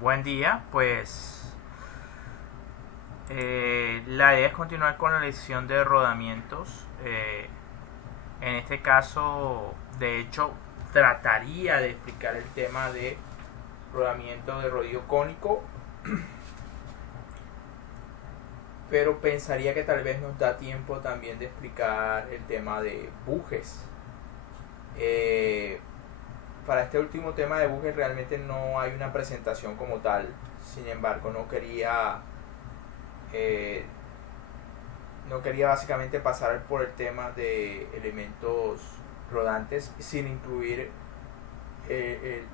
Buen día, pues la idea es continuar con la lección de rodamientos. En este caso, de hecho, trataría de explicar el tema de rodamiento de rodillo cónico, pero pensaría que tal vez nos da tiempo también de explicar el tema de bujes. Para este último tema de bujes realmente no hay una presentación como tal. Sin embargo, no quería básicamente pasar por el tema de elementos rodantes sin incluir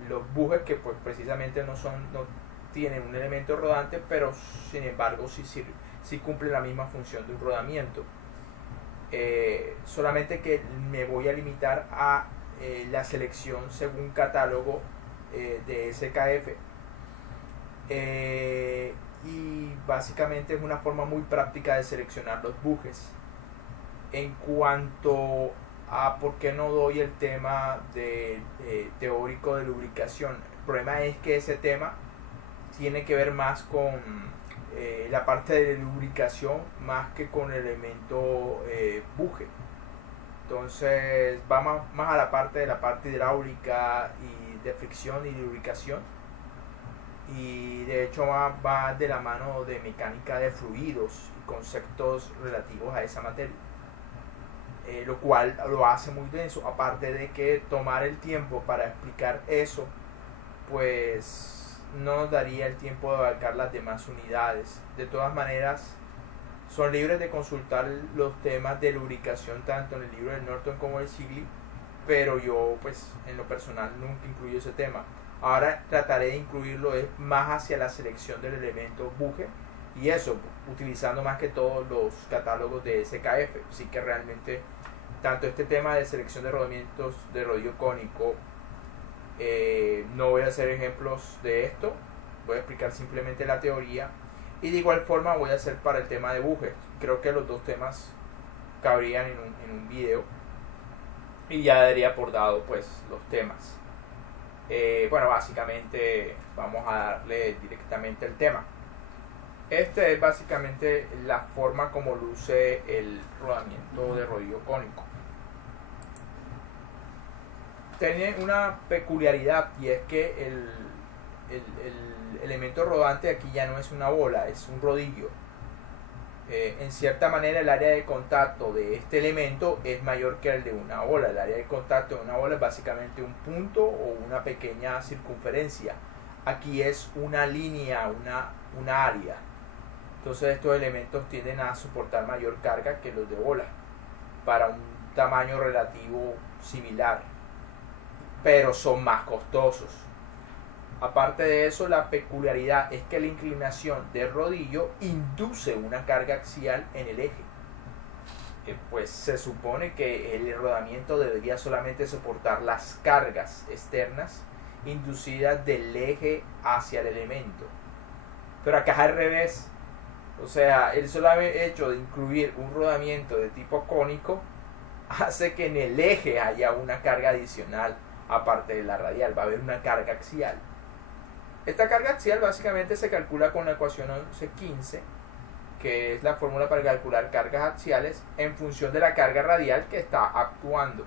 los bujes, que pues precisamente no tienen un elemento rodante, pero sin embargo sí cumplen la misma función de un rodamiento. Solamente que me voy a limitar a la selección según catálogo de SKF, y básicamente es una forma muy práctica de seleccionar los bujes. En cuanto a por qué no doy el tema teórico de lubricación, el problema es que ese tema tiene que ver más con la parte de lubricación más que con el elemento buje. Entonces va más a la parte hidráulica y de fricción y lubricación, y de hecho va de la mano de mecánica de fluidos y conceptos relativos a esa materia, lo cual lo hace muy denso, aparte de que tomar el tiempo para explicar eso pues no nos daría el tiempo de abarcar las demás unidades. De todas maneras, son libres de consultar los temas de lubricación tanto en el libro de Norton como el Shigley, pero yo pues en lo personal nunca incluyo ese tema. Ahora trataré de incluirlo más hacia la selección del elemento buje, y eso utilizando más que todos los catálogos de SKF. Así que realmente tanto este tema de selección de rodamientos de rodillo cónico, no voy a hacer ejemplos de esto, voy a explicar simplemente la teoría. Y de igual forma voy a hacer para el tema de bujes. Creo que los dos temas cabrían en un video, y ya daría por dado pues los temas. Bueno, básicamente vamos a darle directamente el tema. Este es básicamente la forma como luce el rodamiento de rodillo cónico. Tiene una peculiaridad, y es que el elemento rodante aquí ya no es una bola, es un rodillo. En cierta manera el área de contacto de este elemento es mayor que el de una bola. El área de contacto de una bola es básicamente un punto o una pequeña circunferencia. Aquí es una línea, una área. Entonces estos elementos tienden a soportar mayor carga que los de bola para un tamaño relativo similar, pero son más costosos. Aparte de eso, la peculiaridad es que la inclinación del rodillo induce una carga axial en el eje. Pues se supone que el rodamiento debería solamente soportar las cargas externas inducidas del eje hacia el elemento. Pero acá es al revés. O sea, el solo hecho de incluir un rodamiento de tipo cónico hace que en el eje haya una carga adicional aparte de la radial. Va a haber una carga axial. Esta carga axial básicamente se calcula con la ecuación 1115, que es la fórmula para calcular cargas axiales en función de la carga radial que está actuando.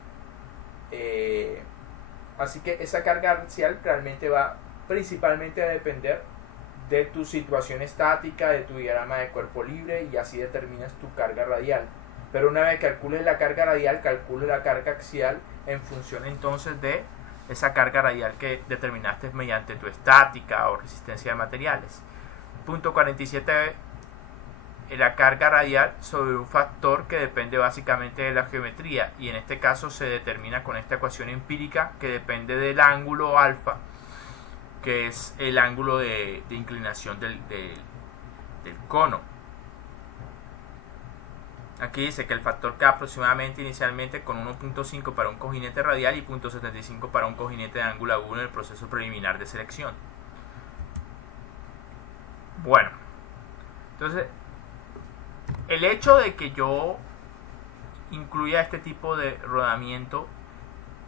Así que esa carga axial realmente va principalmente a depender de tu situación estática, de tu diagrama de cuerpo libre, y así determinas tu carga radial. Pero una vez calcules la carga radial, calcule la carga axial en función entonces de esa carga radial que determinaste mediante tu estática o resistencia de materiales. Punto 47, la carga radial sobre un factor que depende básicamente de la geometría, y en este caso se determina con esta ecuación empírica que depende del ángulo alfa, que es el ángulo de inclinación del cono. Aquí dice que el factor K aproximadamente inicialmente con 1.5 para un cojinete radial y 0.75 para un cojinete de ángulo agudo en el proceso preliminar de selección. Bueno, entonces el hecho de que yo incluya este tipo de rodamiento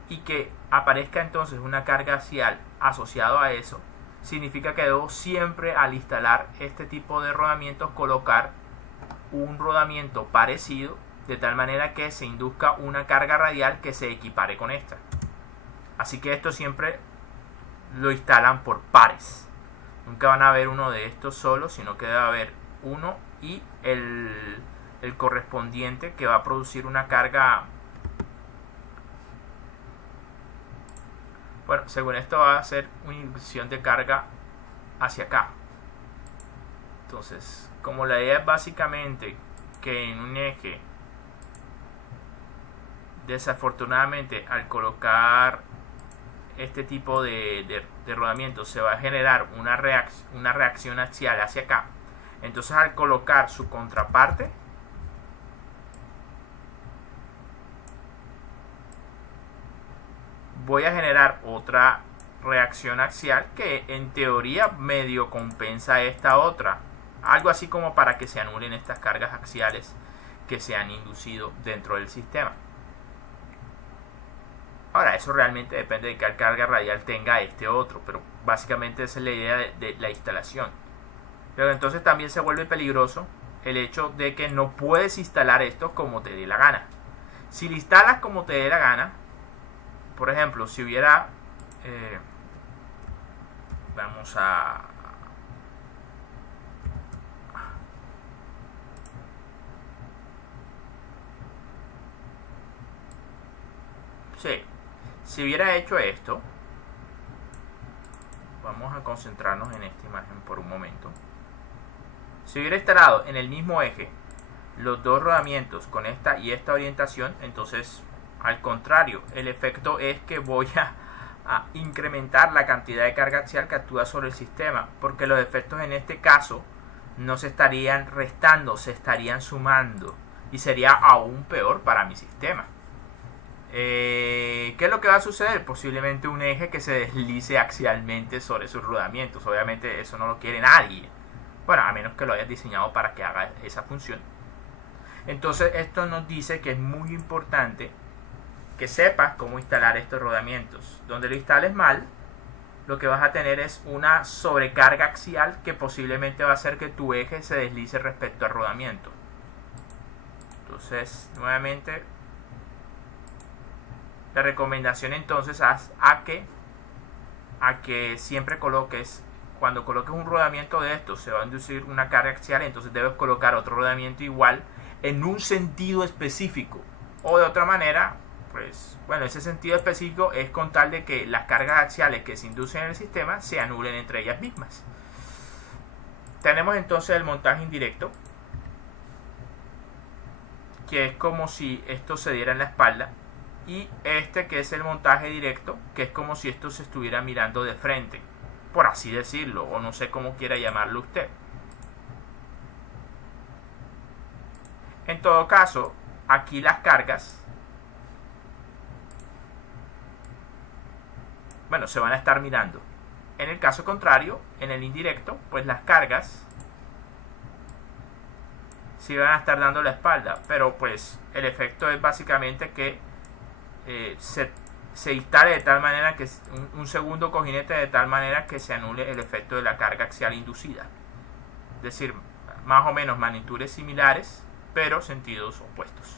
y que aparezca entonces una carga axial asociado a eso, significa que debo siempre, al instalar este tipo de rodamientos, colocar un rodamiento parecido, de tal manera que se induzca una carga radial que se equipare con esta. Así que esto siempre lo instalan por pares. Nunca van a ver uno de estos solo, sino que debe haber uno y el correspondiente, que va a producir una carga. Bueno, según esto va a ser una inducción de carga hacia acá. Entonces, como la idea es básicamente que en un eje, desafortunadamente, al colocar este tipo de rodamiento, se va a generar una reacción axial hacia acá. Entonces, al colocar su contraparte, voy a generar otra reacción axial que en teoría medio compensa esta otra. Algo así como para que se anulen estas cargas axiales que se han inducido dentro del sistema. Ahora, eso realmente depende de qué carga radial tenga este otro, pero básicamente esa es la idea de la instalación. Pero entonces también se vuelve peligroso el hecho de que no puedes instalar esto como te dé la gana. Si lo instalas como te dé la gana, por ejemplo, si hubiera, vamos a, sí, si hubiera hecho esto, vamos a concentrarnos en esta imagen por un momento. Si hubiera instalado en el mismo eje los dos rodamientos con esta y esta orientación, entonces, al contrario, el efecto es que voy a incrementar la cantidad de carga axial que actúa sobre el sistema, porque los efectos en este caso no se estarían restando, se estarían sumando, y sería aún peor para mi sistema. ¿Qué es lo que va a suceder? Posiblemente un eje que se deslice axialmente sobre sus rodamientos. Obviamente eso no lo quiere nadie, bueno, a menos que lo hayas diseñado para que haga esa función. Entonces esto nos dice que es muy importante que sepas cómo instalar estos rodamientos. Donde lo instales mal, lo que vas a tener es una sobrecarga axial que posiblemente va a hacer que tu eje se deslice respecto al rodamiento. Entonces, nuevamente, la recomendación entonces es a que siempre coloques, cuando coloques un rodamiento de estos, se va a inducir una carga axial, entonces debes colocar otro rodamiento igual en un sentido específico. O de otra manera, pues bueno, ese sentido específico es con tal de que las cargas axiales que se inducen en el sistema se anulen entre ellas mismas. Tenemos entonces el montaje indirecto, que es como si esto se diera en la espalda, y este que es el montaje directo, que es como si esto se estuviera mirando de frente, por así decirlo, o no sé cómo quiera llamarlo usted. En todo caso, aquí las cargas, bueno, se van a estar mirando. En el caso contrario, en el indirecto, pues las cargas sí van a estar dando la espalda, pero pues el efecto es básicamente que se instale de tal manera que un segundo cojinete, de tal manera que se anule el efecto de la carga axial inducida. Es decir, más o menos magnitudes similares, pero sentidos opuestos.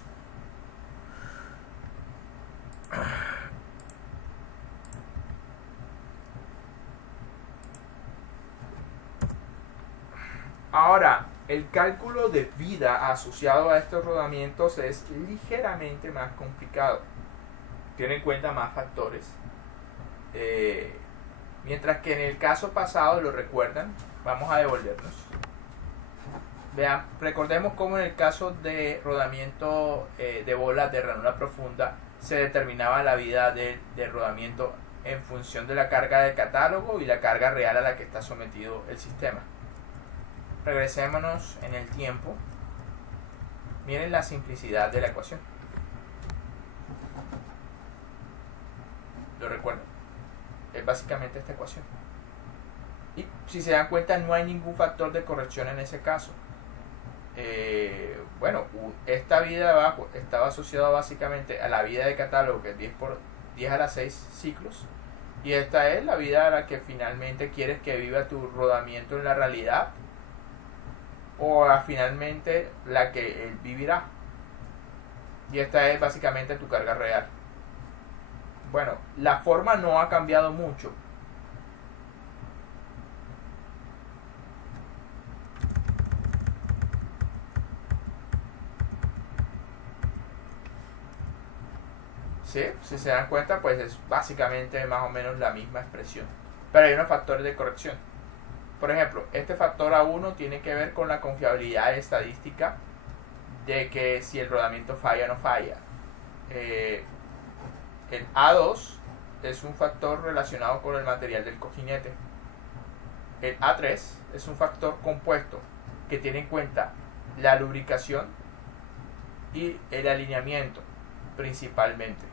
Ahora, el cálculo de vida asociado a estos rodamientos es ligeramente más complicado. Tiene en cuenta más factores. Mientras que en el caso pasado, ¿lo recuerdan? Vamos a devolvernos. Vean, recordemos cómo en el caso de rodamiento de bolas de ranura profunda se determinaba la vida del rodamiento en función de la carga del catálogo y la carga real a la que está sometido el sistema. Regresémonos en el tiempo. Miren la simplicidad de la ecuación. ¿Lo recuerdan? Es básicamente esta ecuación. Y si se dan cuenta, no hay ningún factor de corrección en ese caso. Bueno, esta vida de abajo estaba asociada básicamente a la vida de catálogo, que es 10 a la 6 ciclos, Y esta es la vida a la que finalmente quieres que viva tu rodamiento en la realidad, o finalmente la que él vivirá. Y esta es básicamente tu carga real. Bueno, la forma no ha cambiado mucho. ¿Sí? Si se dan cuenta, pues es básicamente más o menos la misma expresión. Pero hay unos factores de corrección. Por ejemplo, este factor A1 tiene que ver con la confiabilidad estadística de que si el rodamiento falla o no falla. El A2 es un factor relacionado con el material del cojinete. El A3 es un factor compuesto que tiene en cuenta la lubricación y el alineamiento principalmente.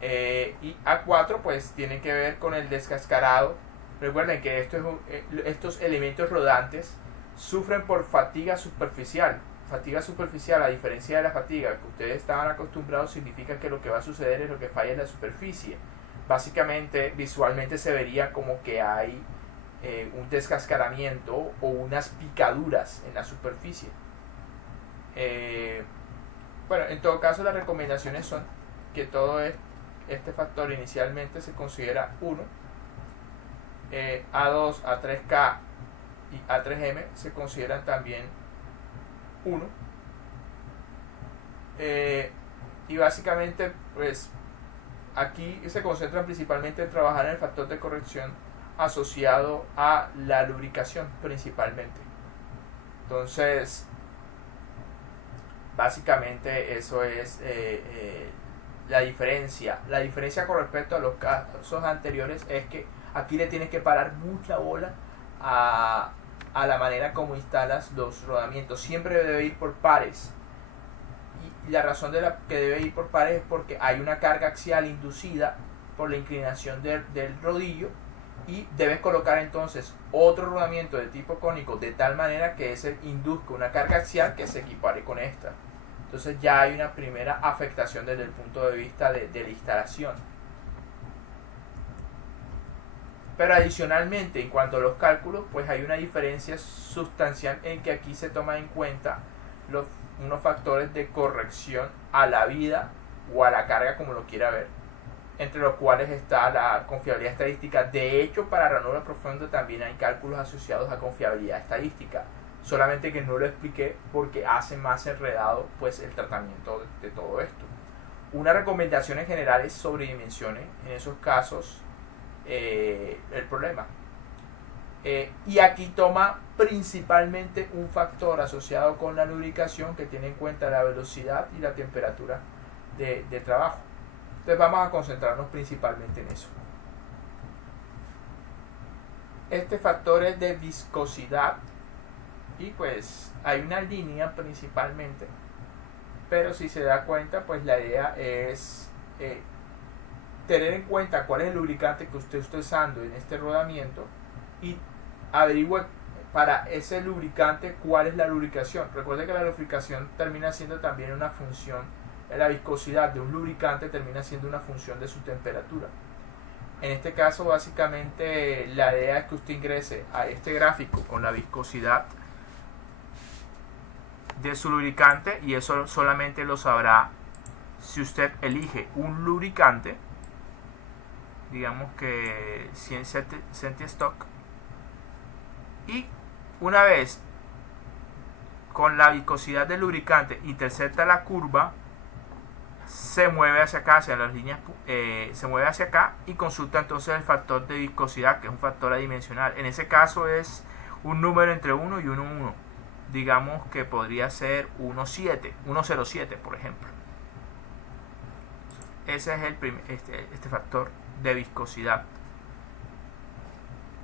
Y A4 pues tiene que ver con el descascarado. Recuerden que estos elementos rodantes sufren por fatiga superficial. Fatiga superficial, a diferencia de la fatiga que ustedes estaban acostumbrados, significa que lo que va a suceder es lo que falla en la superficie. Básicamente, visualmente se vería como que hay un descascaramiento o unas picaduras en la superficie. Bueno, en todo caso, las recomendaciones son que todo este factor inicialmente se considera 1. A2, A3K y A3M se consideran también 1. Y básicamente, pues aquí se concentran principalmente en trabajar en el factor de corrección asociado a la lubricación principalmente. Entonces, básicamente eso es la diferencia. La diferencia con respecto a los casos anteriores es que aquí le tienes que parar mucha bola a la manera como instalas los rodamientos. Siempre debe ir por pares. Y la razón de la que debe ir por pares es porque hay una carga axial inducida por la inclinación del rodillo, y debes colocar entonces otro rodamiento de tipo cónico de tal manera que ese induzca una carga axial que se equipare con esta. Entonces ya hay una primera afectación desde el punto de vista de la instalación. Pero adicionalmente, en cuanto a los cálculos, pues hay una diferencia sustancial en que aquí se toma en cuenta unos factores de corrección a la vida o a la carga, como lo quiera ver, entre los cuales está la confiabilidad estadística. De hecho, para ranura profunda también hay cálculos asociados a confiabilidad estadística, solamente que no lo expliqué porque hace más enredado pues el tratamiento de todo esto. Una recomendación en general es sobredimensiones en esos casos el problema. Y aquí toma principalmente un factor asociado con la lubricación que tiene en cuenta la velocidad y la temperatura de trabajo. Entonces vamos a concentrarnos principalmente en eso. Este factor es de viscosidad y pues hay una línea principalmente, pero si se da cuenta, pues la idea es tener en cuenta cuál es el lubricante que usted está usando en este rodamiento y averigüe para ese lubricante cuál es la lubricación. Recuerde que la lubricación termina siendo también una función, la viscosidad de un lubricante termina siendo una función de su temperatura. En este caso, básicamente la idea es que usted ingrese a este gráfico con la viscosidad de su lubricante, y eso solamente lo sabrá si usted elige un lubricante, digamos que 100 Centistock, y una vez con la viscosidad del lubricante intercepta la curva, se mueve hacia acá, hacia las líneas, se mueve hacia acá y consulta entonces el factor de viscosidad, que es un factor adimensional. En ese caso es un número entre 1 y 1,1. Digamos que podría ser 1,07 por ejemplo. Ese es este factor de viscosidad.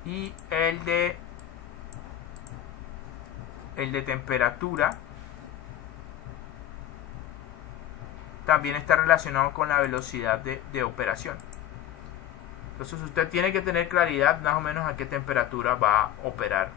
Y el de temperatura también está relacionado con la velocidad de operación. Entonces usted tiene que tener claridad más o menos a qué temperatura va a operar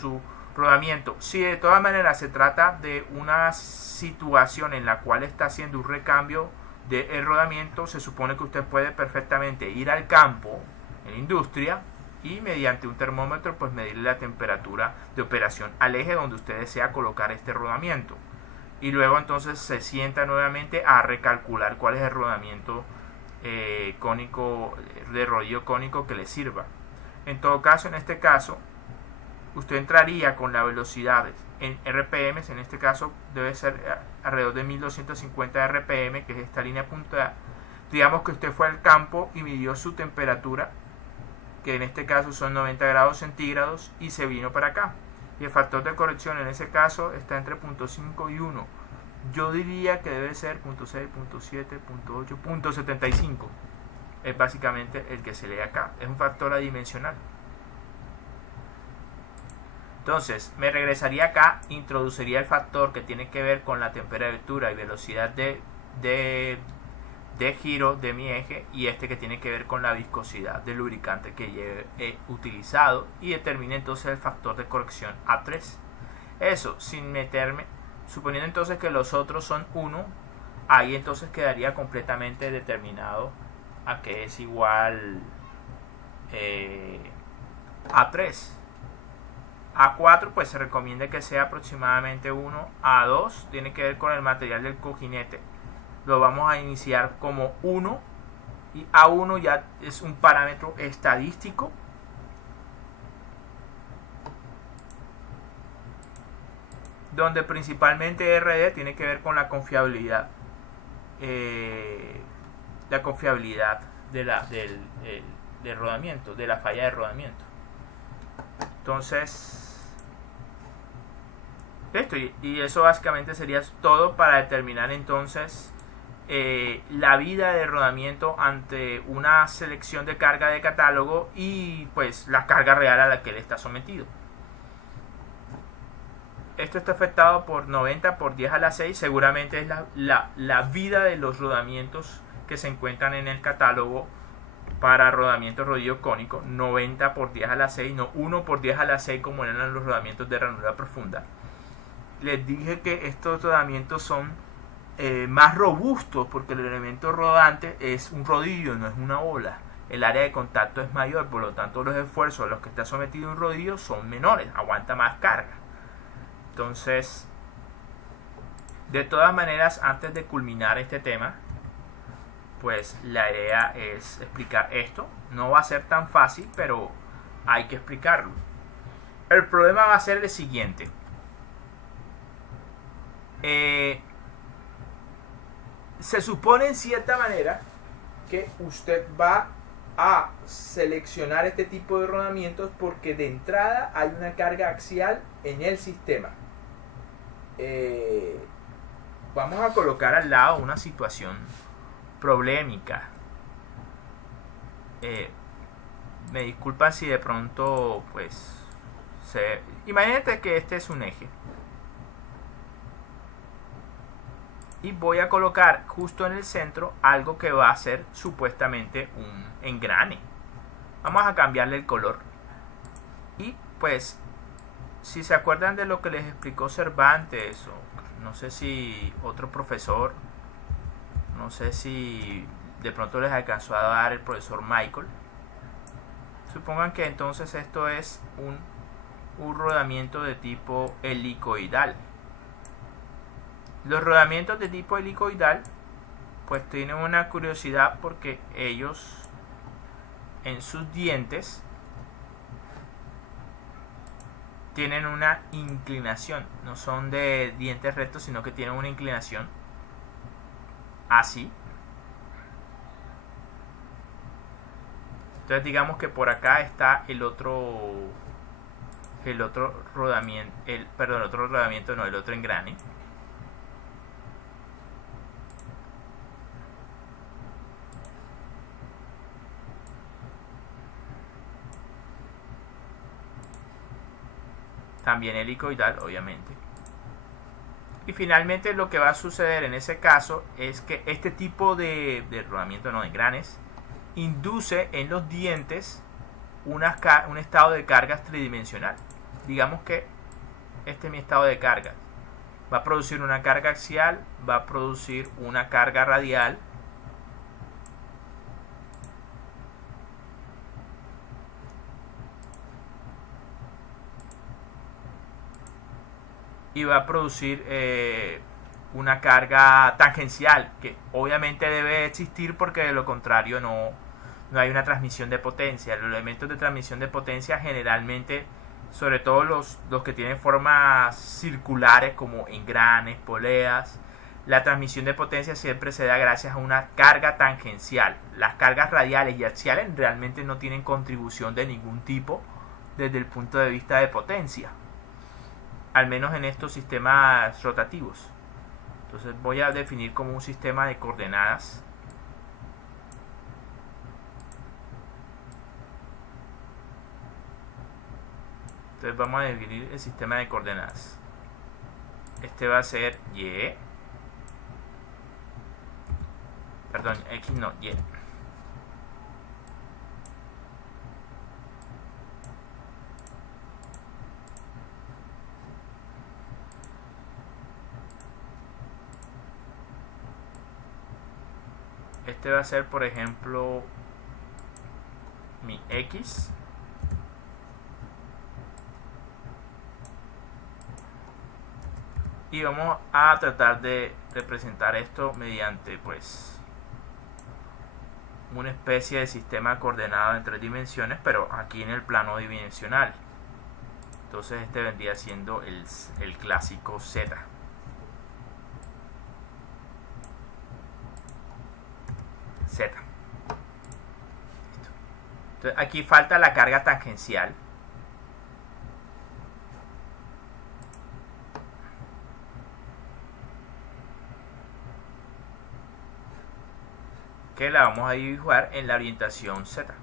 su rodamiento. Si de todas maneras se trata de una situación en la cual está haciendo un recambio del rodamiento, se supone que usted puede perfectamente ir al campo, en la industria, y mediante un termómetro pues medirle la temperatura de operación al eje donde usted desea colocar este rodamiento, y luego entonces se sienta nuevamente a recalcular cuál es el rodamiento cónico, de rodillo cónico que le sirva. En todo caso, en este caso usted entraría con la velocidad en RPM, en este caso debe ser alrededor de 1250 RPM, que es esta línea puntual. Digamos que usted fue al campo y midió su temperatura, que en este caso son 90 grados centígrados, y se vino para acá. Y el factor de corrección en ese caso está entre 0.5 y 1. Yo diría que debe ser 0.6, 0.7, 0.8, 0.75. Es básicamente el que se lee acá. Es un factor adimensional. Entonces, me regresaría acá, introduciría el factor que tiene que ver con la temperatura y velocidad de giro de mi eje, y este que tiene que ver con la viscosidad del lubricante que he utilizado, y determine entonces el factor de corrección A3. Eso sin meterme, suponiendo entonces que los otros son 1, ahí entonces quedaría completamente determinado a que es igual A3. A4 pues se recomienda que sea aproximadamente 1. A2 tiene que ver con el material del cojinete, lo vamos a iniciar como 1, y A1 ya es un parámetro estadístico. Donde principalmente RD tiene que ver con la confiabilidad. La confiabilidad del rodamiento, de la falla de rodamiento. Entonces, esto, y eso básicamente sería todo para determinar entonces la vida de rodamiento ante una selección de carga de catálogo y pues la carga real a la que él está sometido. Esto está afectado por 90 por 10 a la 6, seguramente es la vida de los rodamientos que se encuentran en el catálogo para rodamiento rodillo cónico, 90 por 10 a la 6, no 1 por 10 a la 6 como eran los rodamientos de ranura profunda. Les dije que estos rodamientos son más robustos porque el elemento rodante es un rodillo, no es una bola. El área de contacto es mayor, por lo tanto los esfuerzos a los que está sometido un rodillo son menores, aguanta más carga. Entonces, de todas maneras, antes de culminar este tema, pues la idea es explicar esto. No va a ser tan fácil, pero hay que explicarlo. El problema va a ser el siguiente. Se supone en cierta manera que usted va a seleccionar este tipo de rodamientos porque de entrada hay una carga axial en el sistema. Vamos a colocar al lado una situación problemática. Me disculpan si de pronto pues imagínate que este es un eje y voy a colocar justo en el centro algo que va a ser supuestamente un engrane. Vamos a cambiarle el color y pues si se acuerdan de lo que les explicó Cervantes, o no sé si otro profesor, no sé si de pronto les alcanzó a dar el profesor Michael, supongan que entonces esto es un rodamiento de tipo helicoidal. Los rodamientos de tipo helicoidal pues tienen una curiosidad porque ellos en sus dientes tienen una inclinación, no son de dientes rectos, sino que tienen una inclinación así. Entonces digamos que por acá está el otro rodamiento, el otro engrane. También helicoidal, obviamente. Y finalmente lo que va a suceder en ese caso es que este tipo de rodamiento, no de engranes, induce en los dientes un estado de cargas tridimensional. Digamos que este es mi estado de carga. Va a producir una carga axial, va a producir una carga radial y va a producir una carga tangencial, que obviamente debe existir porque de lo contrario no hay una transmisión de potencia. Los elementos de transmisión de potencia generalmente, sobre todo los que tienen formas circulares como engranes, poleas, la transmisión de potencia siempre se da gracias a una carga tangencial. Las cargas radiales y axiales realmente no tienen contribución de ningún tipo desde el punto de vista de potencia, al menos en estos sistemas rotativos. Entonces voy a definir como un sistema de coordenadas. Entonces vamos a definir el sistema de coordenadas. Este va a ser Y. Perdón, X no, Y. Este va a ser, por ejemplo, mi X. Y vamos a tratar de representar esto mediante, pues, una especie de sistema coordenado en 3 dimensiones, pero aquí en el plano bidimensional. Entonces este vendría siendo el clásico Z. Z. Entonces aquí falta la carga tangencial. Que la vamos a dibujar en la orientación Z.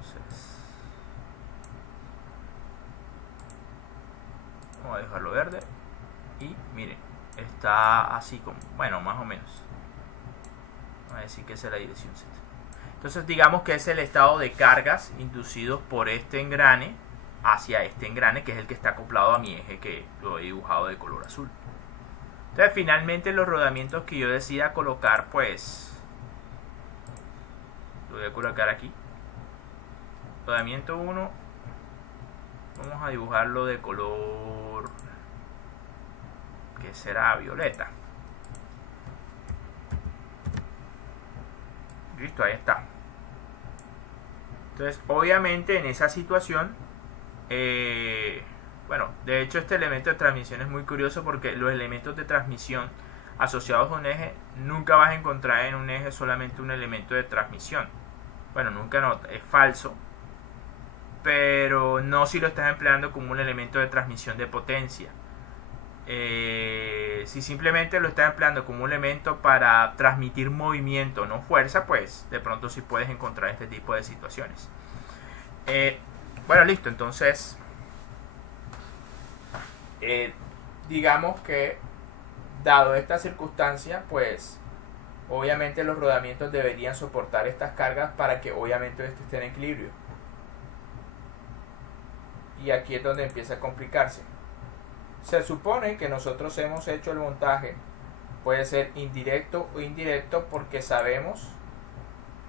Entonces, vamos a dejarlo verde. Y miren, está así como, bueno, más o menos. Vamos a decir que esa es la dirección Z. Entonces digamos que es el estado de cargas inducidos por este engrane hacia este engrane, que es el que está acoplado a mi eje, que lo he dibujado de color azul. Entonces finalmente los rodamientos que yo decida colocar, pues lo voy a colocar aquí. Rodamiento 1, vamos a dibujarlo de color que será violeta. Listo, ahí está. Entonces obviamente en esa situación bueno, de hecho este elemento de transmisión es muy curioso porque los elementos de transmisión asociados a un eje nunca vas a encontrar en un eje solamente un elemento de transmisión. Bueno, nunca, no, es falso, pero no si lo estás empleando como un elemento de transmisión de potencia. Si simplemente lo estás empleando como un elemento para transmitir movimiento, no fuerza, pues de pronto sí puedes encontrar este tipo de situaciones. Bueno, listo, entonces digamos que dado esta circunstancia, pues obviamente los rodamientos deberían soportar estas cargas para que obviamente este esté en equilibrio. Y aquí es donde empieza a complicarse. Se supone que nosotros hemos hecho el montaje, puede ser indirecto o indirecto, porque sabemos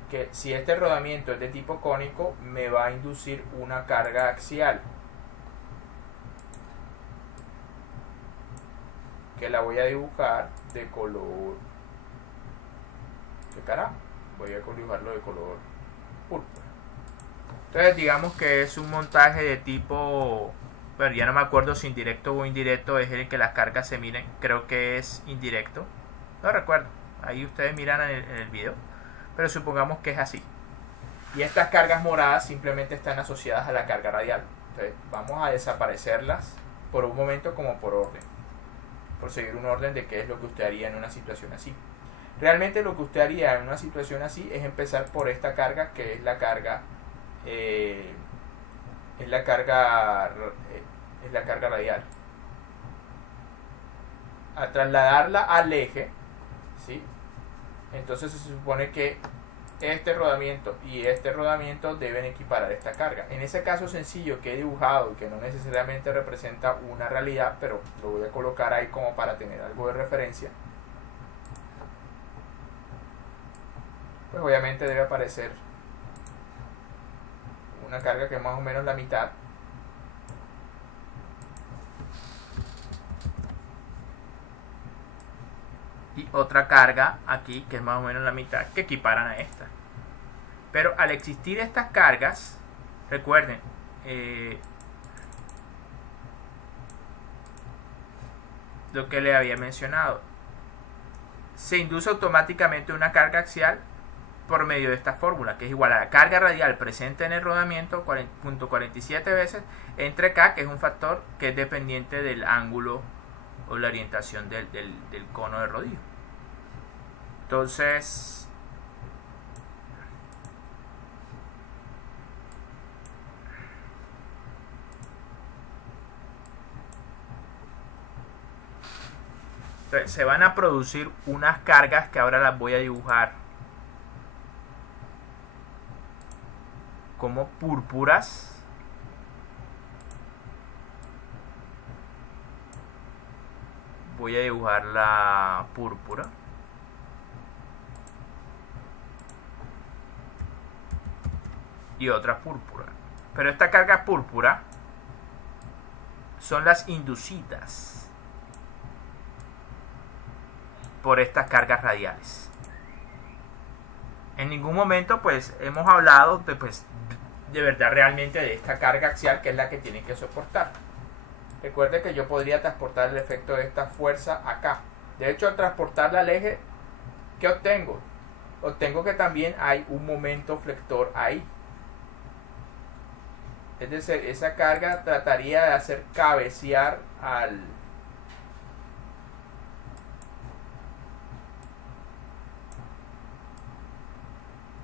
que si este rodamiento es de tipo cónico me va a inducir una carga axial, que la voy a dibujar de color, ¿qué cara? Voy a dibujarlo de color púrpura. Entonces digamos que es un montaje de tipo, bueno, ya no me acuerdo si indirecto o indirecto es el que las cargas se miren, creo que es indirecto, no recuerdo, ahí ustedes miran en el video, pero supongamos que es así. Y estas cargas moradas simplemente están asociadas a la carga radial. Entonces vamos a desaparecerlas por un momento como por orden, por seguir un orden de qué es lo que usted haría en una situación así. Realmente lo que usted haría en una situación así es empezar por esta carga, que es la carga radial. Al trasladarla al eje, ¿sí? Entonces se supone que este rodamiento y este rodamiento deben equiparar esta carga. En ese caso sencillo que he dibujado y que no necesariamente representa una realidad, pero lo voy a colocar ahí como para tener algo de referencia, pues obviamente debe aparecer una carga que es más o menos la mitad y otra carga aquí que es más o menos la mitad que equiparan a esta. Pero al existir estas cargas, recuerden, lo que le había mencionado, se induce automáticamente una carga axial por medio de esta fórmula, que es igual a la carga radial presente en el rodamiento 0.47 veces entre K, que es un factor que es dependiente del ángulo o la orientación del cono de rodillo. Entonces, se van a producir unas cargas que ahora las voy a dibujar como púrpuras. Voy a dibujar la púrpura. Y otra púrpura. Pero esta carga púrpura son las inducidas por estas cargas radiales. En ningún momento pues hemos hablado de verdad realmente de esta carga axial, que es la que tienen que soportar. Recuerde que yo podría transportar el efecto de esta fuerza acá. De hecho, al transportarla al eje, ¿qué obtengo? Obtengo que también hay un momento flector ahí. Es decir, esa carga trataría de hacer cabecear al...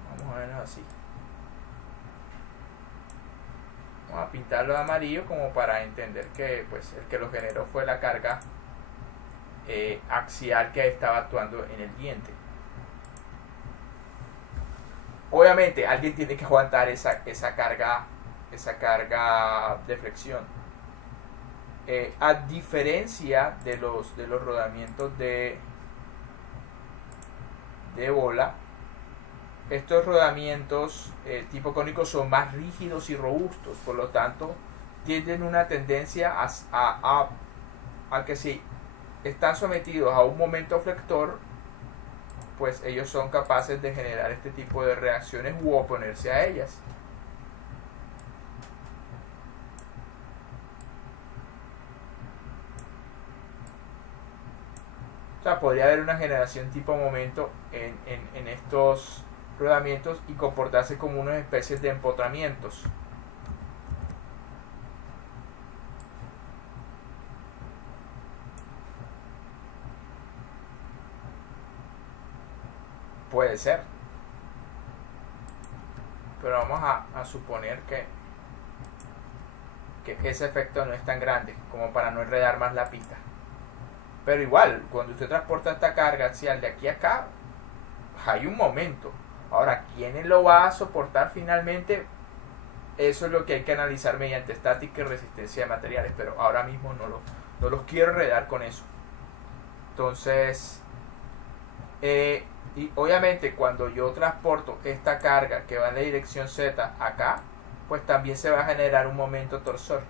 Vamos a verlo así. Vamos a pintarlo de amarillo como para entender que pues el que lo generó fue la carga axial que estaba actuando en el diente. Obviamente alguien tiene que aguantar esa carga de flexión. A diferencia de los rodamientos de bola, estos rodamientos tipo cónico son más rígidos y robustos, por lo tanto tienen una tendencia a que si están sometidos a un momento flector, pues ellos son capaces de generar este tipo de reacciones u oponerse a ellas. O sea, podría haber una generación tipo momento en estos rodamientos y comportarse como unas especies de empotramientos. Puede ser, pero vamos a suponer que ese efecto no es tan grande como para no enredar más la pista. Pero igual, cuando usted transporta esta carga axial de aquí a acá, hay un momento. Ahora, ¿quién lo va a soportar finalmente? Eso es lo que hay que analizar mediante estática y resistencia de materiales, pero ahora mismo no los quiero enredar con eso. Entonces, y obviamente cuando yo transporto esta carga que va en la dirección Z acá, pues también se va a generar un momento torsor.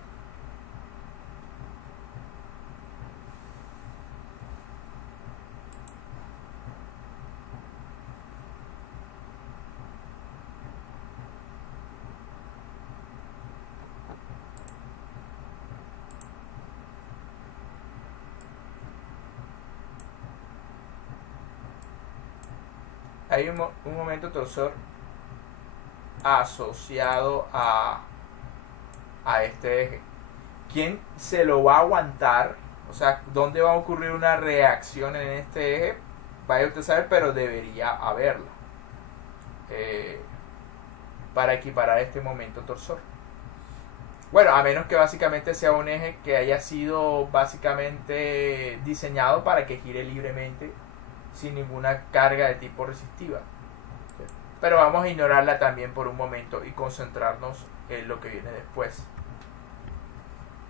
Hay un momento torsor asociado a este eje. ¿Quién se lo va a aguantar? O sea, ¿dónde va a ocurrir una reacción en este eje? Vaya usted a saber, pero debería haberla para equiparar este momento torsor. Bueno, a menos que básicamente sea un eje que haya sido básicamente diseñado para que gire libremente sin ninguna carga de tipo resistiva. Pero vamos a ignorarla también por un momento y concentrarnos en lo que viene después.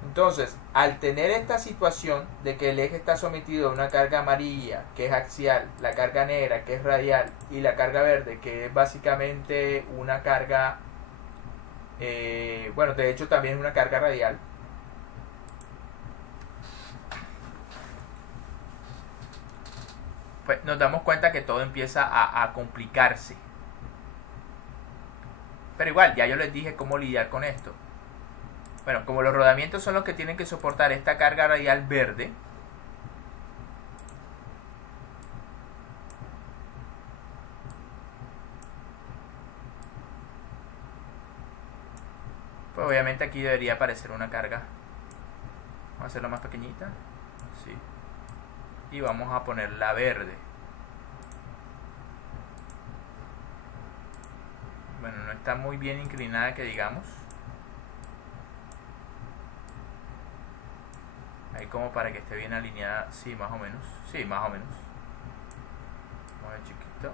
Entonces, al tener esta situación de que el eje está sometido a una carga amarilla, que es axial, la carga negra, que es radial, y la carga verde, que es básicamente una carga, bueno, de hecho también es una carga radial. pues nos damos cuenta que todo empieza a complicarse. Pero igual, ya yo les dije cómo lidiar con esto. Bueno, como los rodamientos son los que tienen que soportar esta carga radial verde, pues obviamente aquí debería aparecer una carga. Vamos a hacerla más pequeñita. Sí. Y vamos a ponerla verde. Bueno, no está muy bien inclinada que digamos. Ahí como para que esté bien alineada. Sí, más o menos. Sí, más o menos. Vamos a ver chiquito.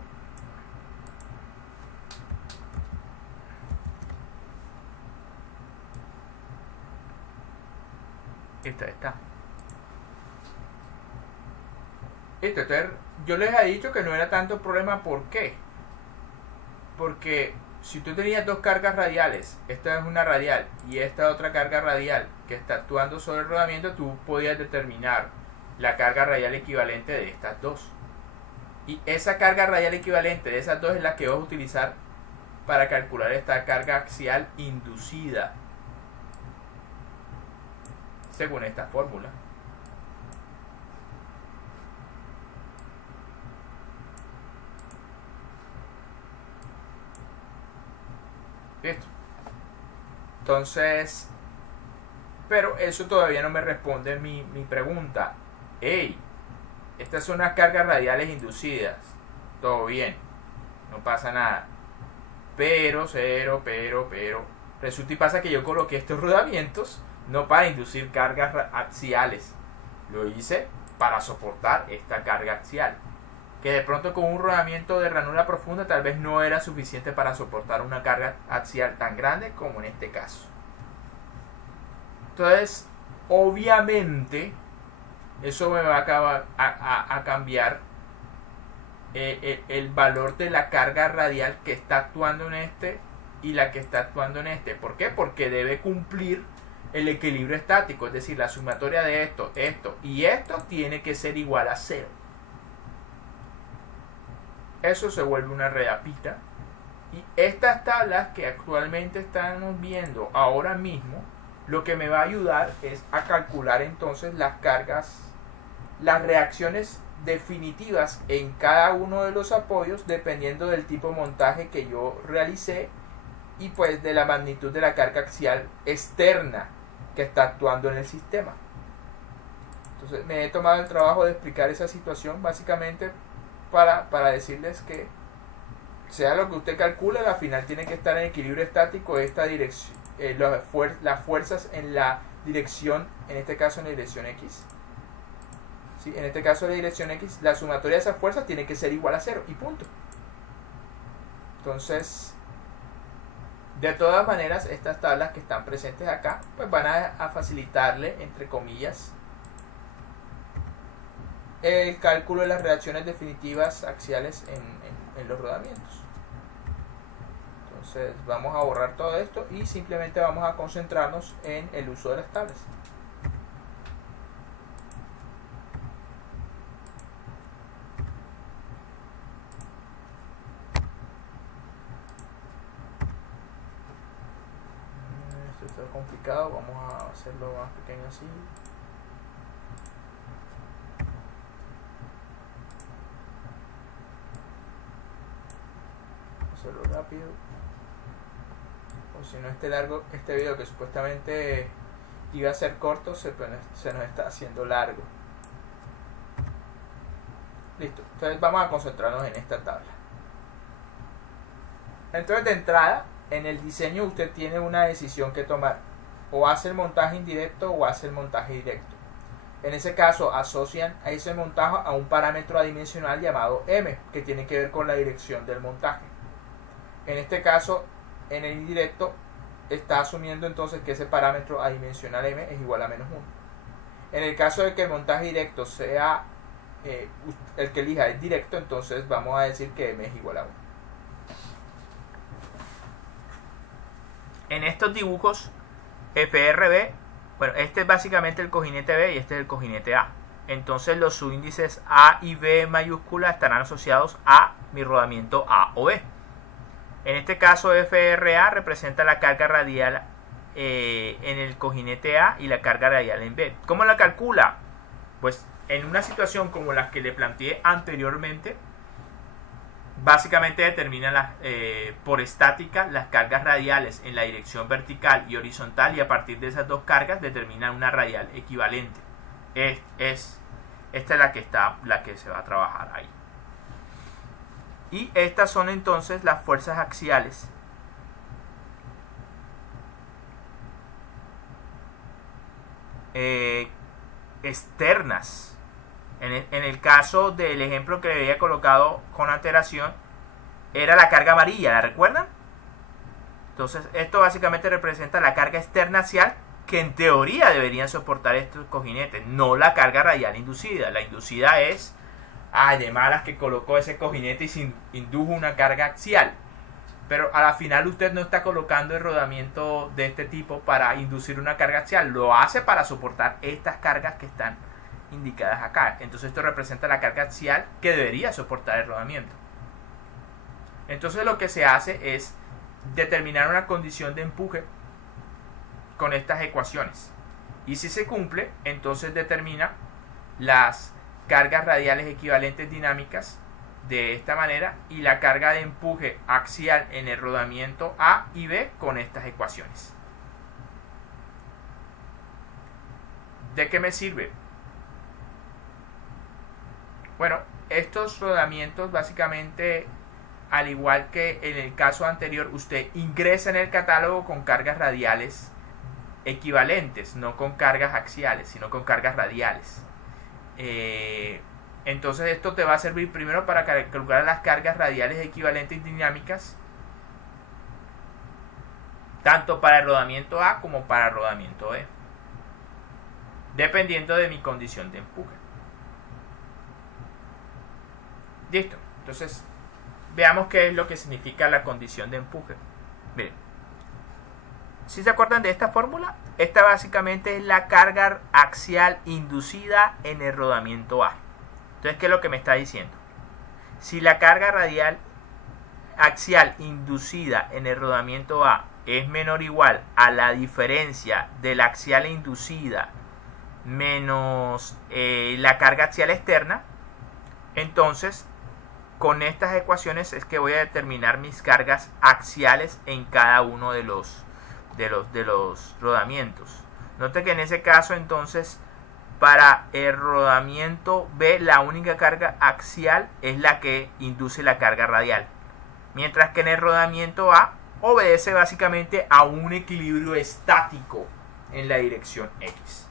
Esta está. Entonces, yo les he dicho que no era tanto problema. ¿Por qué? Porque si tú tenías dos cargas radiales, esta es una radial y esta otra carga radial que está actuando sobre el rodamiento, tú podías determinar la carga radial equivalente de estas dos. Y esa carga radial equivalente de esas dos es la que vas a utilizar para calcular esta carga axial inducida, según esta fórmula. Listo. Entonces, pero eso todavía no me responde mi pregunta. Hey, estas son unas cargas radiales inducidas. Todo bien, no pasa nada. Pero. Resulta y pasa que yo coloqué estos rodamientos no para inducir cargas axiales. Lo hice para soportar esta carga axial. Que de pronto con un rodamiento de ranura profunda tal vez no era suficiente para soportar una carga axial tan grande como en este caso. Entonces, obviamente, eso me va a cambiar el valor de la carga radial que está actuando en este y la que está actuando en este. ¿Por qué? Porque debe cumplir el equilibrio estático, es decir, la sumatoria de esto y esto tiene que ser igual a 0. Eso se vuelve una redapita. Y estas tablas que actualmente estamos viendo ahora mismo, lo que me va a ayudar es a calcular entonces las cargas, las reacciones definitivas en cada uno de los apoyos, dependiendo del tipo de montaje que yo realicé y pues de la magnitud de la carga axial externa que está actuando en el sistema. Entonces me he tomado el trabajo de explicar esa situación básicamente para decirles que sea lo que usted calcule, al final tiene que estar en equilibrio estático esta dirección, las fuerzas en la dirección, en este caso en la dirección X. ¿Sí? En este caso de la dirección X, la sumatoria de esas fuerzas tiene que ser igual a 0 y punto. Entonces, de todas maneras, estas tablas que están presentes acá, pues van a facilitarle, entre comillas, el cálculo de las reacciones definitivas axiales en los rodamientos. Entonces vamos a borrar todo esto y simplemente vamos a concentrarnos en el uso de las tablas. Esto está complicado, vamos a hacerlo más pequeño así. Hacerlo rápido, o si no este video que supuestamente iba a ser corto se nos está haciendo largo. Listo, entonces vamos a concentrarnos en esta tabla. Entonces, de entrada, en el diseño usted tiene una decisión que tomar: o hace el montaje indirecto o hace el montaje directo. En ese caso asocian a ese montaje a un parámetro adimensional llamado M, que tiene que ver con la dirección del montaje. En este caso, en el indirecto, está asumiendo entonces que ese parámetro adimensional M es igual a menos 1. En el caso de que el montaje directo sea el que elija es directo, entonces vamos a decir que M es igual a 1. En estos dibujos FRB, bueno, este es básicamente el cojinete B y este es el cojinete A. entonces los subíndices A y B mayúscula estarán asociados a mi rodamiento A o B. En este caso FRA representa la carga radial en el cojinete A y la carga radial en B. ¿Cómo la calcula? Pues en una situación como la que le planteé anteriormente, básicamente determina por estática las cargas radiales en la dirección vertical y horizontal, y a partir de esas dos cargas determina una radial equivalente. Esta es la que se va a trabajar ahí. Y estas son entonces las fuerzas axiales externas. En el caso del ejemplo que le había colocado con alteración, era la carga amarilla, ¿la recuerdan? Entonces esto básicamente representa la carga externa axial que en teoría deberían soportar estos cojinetes, no la carga radial inducida. La inducida es, de malas que colocó ese cojinete y se indujo una carga axial. Pero a la final usted no está colocando el rodamiento de este tipo para inducir una carga axial, lo hace para soportar estas cargas que están indicadas acá. Entonces esto representa la carga axial que debería soportar el rodamiento. Entonces lo que se hace es determinar una condición de empuje con estas ecuaciones, y si se cumple, entonces determina las cargas radiales equivalentes dinámicas de esta manera y la carga de empuje axial en el rodamiento A y B con estas ecuaciones. ¿De qué me sirve? Bueno, estos rodamientos básicamente, al igual que en el caso anterior, usted ingresa en el catálogo con cargas radiales equivalentes, no con cargas axiales, sino con cargas radiales. Entonces esto te va a servir primero para calcular las cargas radiales equivalentes dinámicas, tanto para el rodamiento A como para el rodamiento B, dependiendo de mi condición de empuje. Listo. Entonces veamos qué es lo que significa la condición de empuje. Miren, si se acuerdan de esta fórmula, esta básicamente es la carga axial inducida en el rodamiento A. Entonces, ¿qué es lo que me está diciendo? Si la carga radial axial inducida en el rodamiento A es menor o igual a la diferencia de la axial inducida menos la carga axial externa, entonces con estas ecuaciones es que voy a determinar mis cargas axiales en cada uno de los rodamientos. Note que en ese caso entonces para el rodamiento B la única carga axial es la que induce la carga radial, mientras que en el rodamiento A obedece básicamente a un equilibrio estático en la dirección X.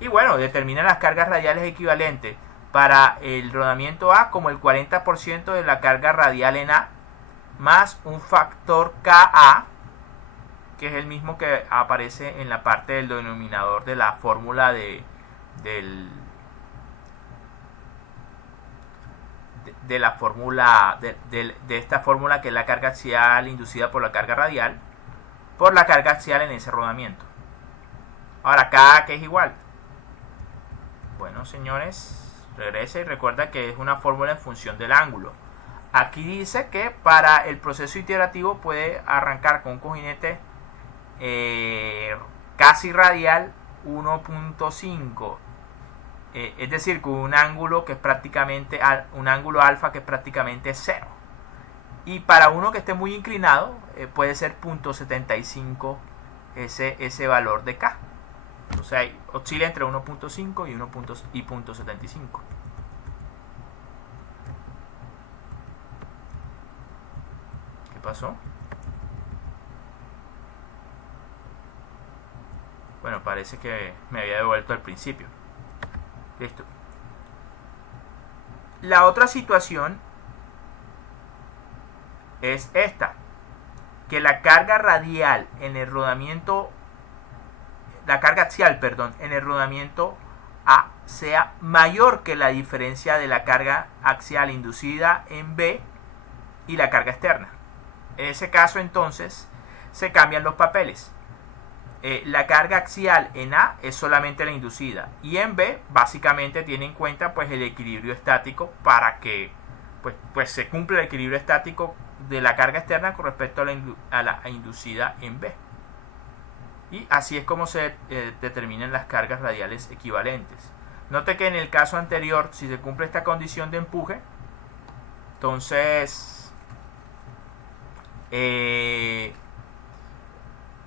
Y bueno, determina las cargas radiales equivalentes para el rodamiento A como el 40% de la carga radial en A más un factor KA, que es el mismo que aparece en la parte del denominador de la fórmula de esta fórmula, que es la carga axial inducida por la carga radial por la carga axial en ese rodamiento. Ahora, KA, que es igual. Bueno, señores, regrese y recuerda que es una fórmula en función del ángulo. Aquí dice que para el proceso iterativo puede arrancar con un cojinete casi radial 1.5, es decir, con un ángulo que es prácticamente un ángulo alfa que es prácticamente 0, y para uno que esté muy inclinado puede ser 0.75 ese valor de K. O sea, oscila entre 1.5 y 0.75. ¿Qué pasó? Bueno, parece que me había devuelto al principio. Listo. La otra situación es esta: que la carga radial en el rodamiento, la carga axial, perdón, en el rodamiento A sea mayor que la diferencia de la carga axial inducida en B y la carga externa. En ese caso, entonces, se cambian los papeles. la carga axial en A es solamente la inducida, y en B básicamente tiene en cuenta pues el equilibrio estático para que pues se cumpla el equilibrio estático de la carga externa con respecto a la inducida en B. Y así es como se determinan las cargas radiales equivalentes. Note que en el caso anterior, si se cumple esta condición de empuje, entonces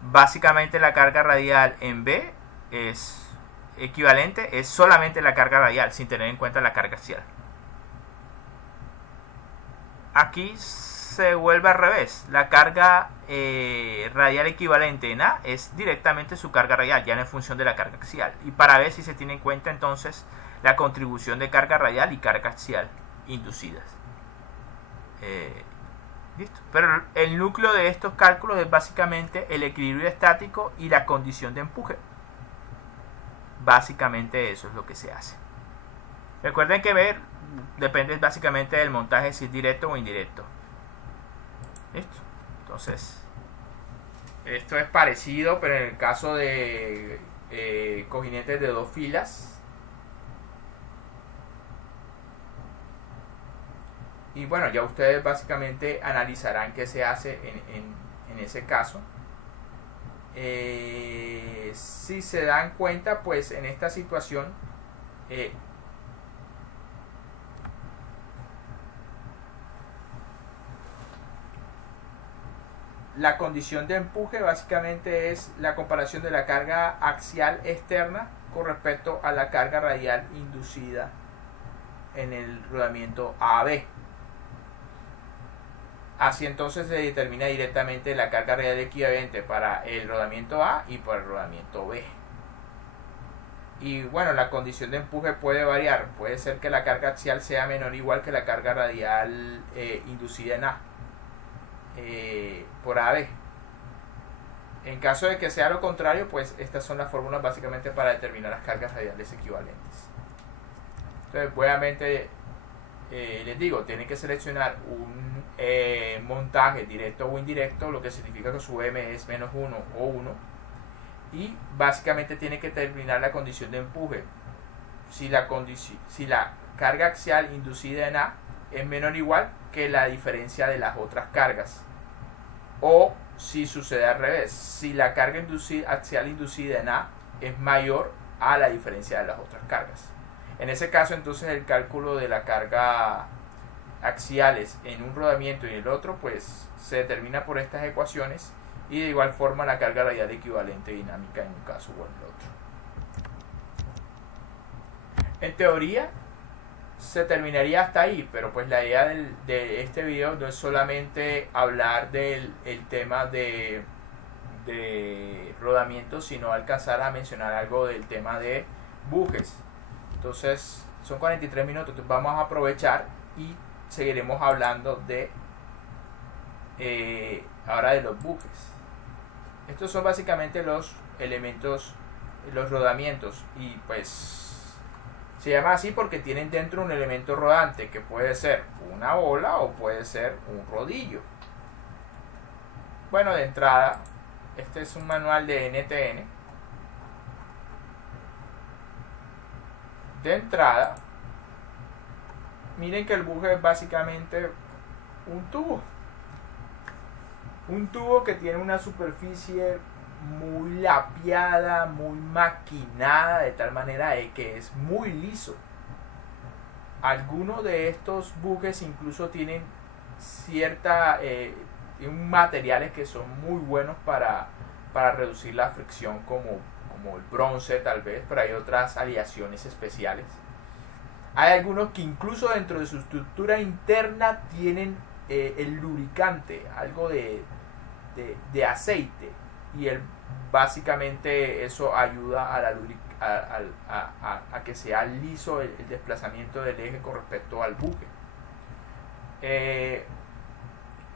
básicamente la carga radial en B es equivalente, es solamente la carga radial sin tener en cuenta la carga axial. Aquí se vuelve al revés, la carga radial equivalente en A es directamente su carga radial, ya no es función de la carga axial, y para ver si se tiene en cuenta entonces la contribución de carga radial y carga axial inducidas. Listo. Pero el núcleo de estos cálculos es básicamente el equilibrio estático y la condición de empuje. Básicamente eso es lo que se hace. Recuerden que ver depende básicamente del montaje, si es directo o indirecto. Listo. Entonces, esto es parecido, pero en el caso de cojinetes de dos filas. Y bueno, ya ustedes básicamente analizarán qué se hace en ese caso. Si se dan cuenta, pues en esta situación la condición de empuje básicamente es la comparación de la carga axial externa con respecto a la carga radial inducida en el rodamiento AB. Así entonces se determina directamente la carga radial equivalente para el rodamiento A y para el rodamiento B. Y bueno, la condición de empuje puede variar. Puede ser que la carga axial sea menor o igual que la carga radial inducida en A por AB. En caso de que sea lo contrario, pues estas son las fórmulas básicamente para determinar las cargas radiales equivalentes. Entonces, obviamente, les digo, tienen que seleccionar un montaje directo o indirecto, lo que significa que su M es menos 1 o 1, y básicamente tiene que determinar la condición de empuje. Si la carga axial inducida en A es menor o igual que la diferencia de las otras cargas, o si sucede al revés, si la carga axial inducida en A es mayor a la diferencia de las otras cargas. En ese caso, entonces, el cálculo de la carga axiales en un rodamiento y en el otro, pues se determina por estas ecuaciones, y de igual forma la carga radial equivalente dinámica en un caso o en el otro. En teoría se terminaría hasta ahí, pero pues la idea de este video no es solamente hablar del tema de rodamiento, sino alcanzar a mencionar algo del tema de bujes. Entonces son 43 minutos, entonces vamos a aprovechar y seguiremos hablando de ahora de los bujes. Estos son básicamente los elementos, los rodamientos, y pues se llama así porque tienen dentro un elemento rodante que puede ser una bola o puede ser un rodillo. Bueno, de entrada, este es un manual de NTN. De entrada, miren que el buje es básicamente un tubo. Un tubo que tiene una superficie muy lapiada, muy maquinada, de tal manera de que es muy liso. Algunos de estos bujes incluso tienen materiales que son muy buenos para reducir la fricción, como el bronce tal vez, pero hay otras aleaciones especiales. Hay algunos que incluso dentro de su estructura interna tienen el lubricante, algo de aceite, y básicamente eso ayuda a que sea liso el desplazamiento del eje con respecto al buje.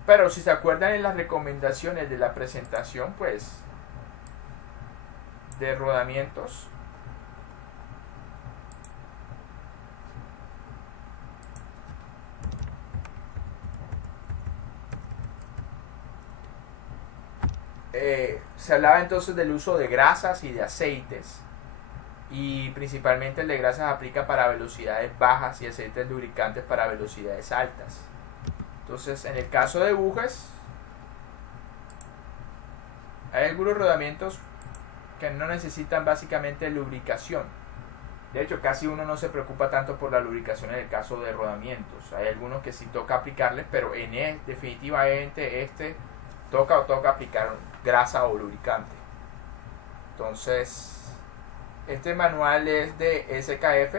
Pero si se acuerdan en las recomendaciones de la presentación, pues de rodamientos, se hablaba entonces del uso de grasas y de aceites, y principalmente el de grasas aplica para velocidades bajas y aceites lubricantes para velocidades altas. Entonces, en el caso de bujes, hay algunos rodamientos que no necesitan básicamente lubricación. De hecho, casi uno no se preocupa tanto por la lubricación en el caso de rodamientos. Hay algunos que sí toca aplicarles, pero definitivamente toca aplicar grasa o lubricante. Entonces, este manual es de SKF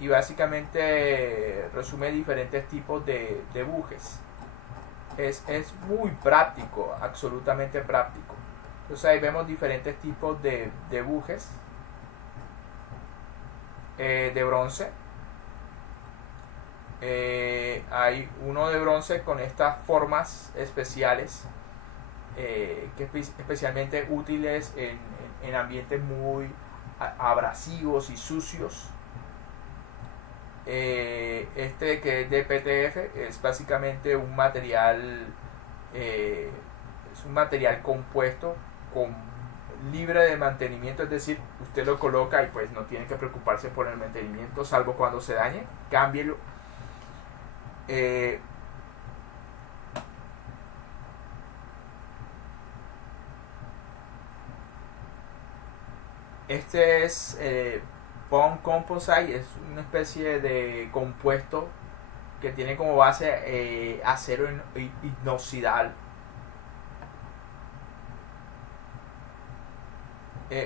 y básicamente resume diferentes tipos de bujes. Es muy práctico, absolutamente práctico. Entonces ahí vemos diferentes tipos de bujes de bronce. Hay uno de bronce con estas formas especiales que es especialmente útiles en ambientes muy abrasivos y sucios. Este que es de PTF es básicamente un material compuesto libre de mantenimiento, es decir, usted lo coloca y pues no tiene que preocuparse por el mantenimiento, salvo cuando se dañe, cámbielo. Este es Bond Composite, es una especie de compuesto que tiene como base acero inoxidable.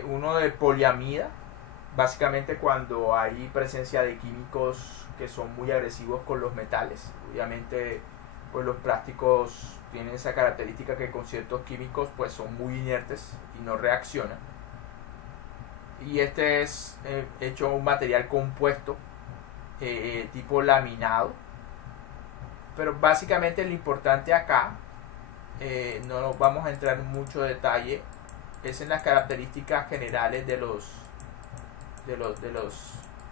Uno de poliamida, básicamente cuando hay presencia de químicos que son muy agresivos con los metales. Obviamente pues los plásticos tienen esa característica que con ciertos químicos pues son muy inertes y no reaccionan. Y este es hecho un material compuesto tipo laminado, pero básicamente lo importante acá, no nos vamos a entrar en mucho detalle, es en las características generales de los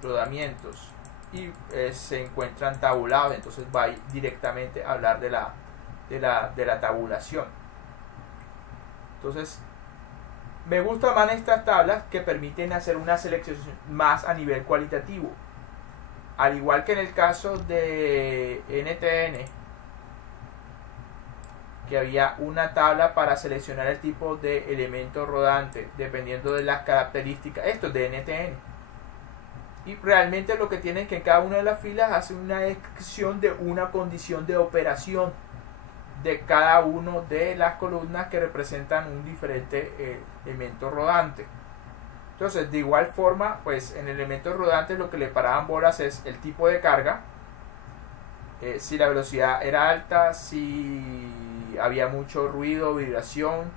rodamientos, y se encuentran tabulados. Entonces va directamente a hablar de la tabulación. Entonces me gustan más estas tablas que permiten hacer una selección más a nivel cualitativo, al igual que en el caso de NTN, que había una tabla para seleccionar el tipo de elemento rodante dependiendo de las características. Esto es de NTN, y realmente lo que tienen que en cada una de las filas hace una descripción de una condición de operación de cada uno de las columnas que representan un diferente elemento rodante. Entonces, de igual forma, pues en elementos rodantes lo que le paraban bolas es el tipo de carga, si la velocidad era alta, si había mucho ruido, vibración,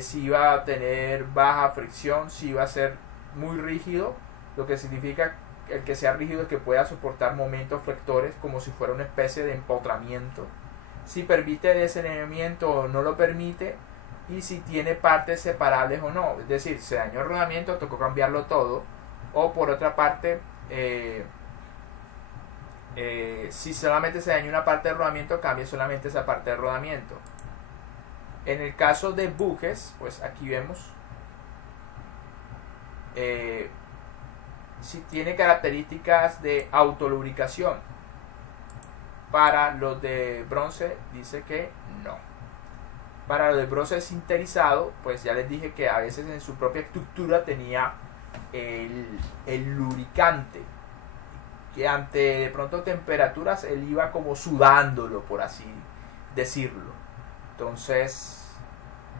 si iba a tener baja fricción, si iba a ser muy rígido, lo que significa el que sea rígido es que pueda soportar momentos flectores como si fuera una especie de empotramiento, si permite desaneamiento o no lo permite, y si tiene partes separables o no. Es decir, se dañó el rodamiento, tocó cambiarlo todo, o por otra parte, si solamente se dañó una parte del rodamiento, cambie solamente esa parte del rodamiento. En el caso de bujes, pues aquí vemos si tiene características de autolubricación. Para los de bronce dice que no. Para los de bronce sinterizado, pues ya les dije que a veces en su propia estructura tenía el lubricante, que ante de pronto temperaturas él iba como sudándolo, por así decirlo. Entonces,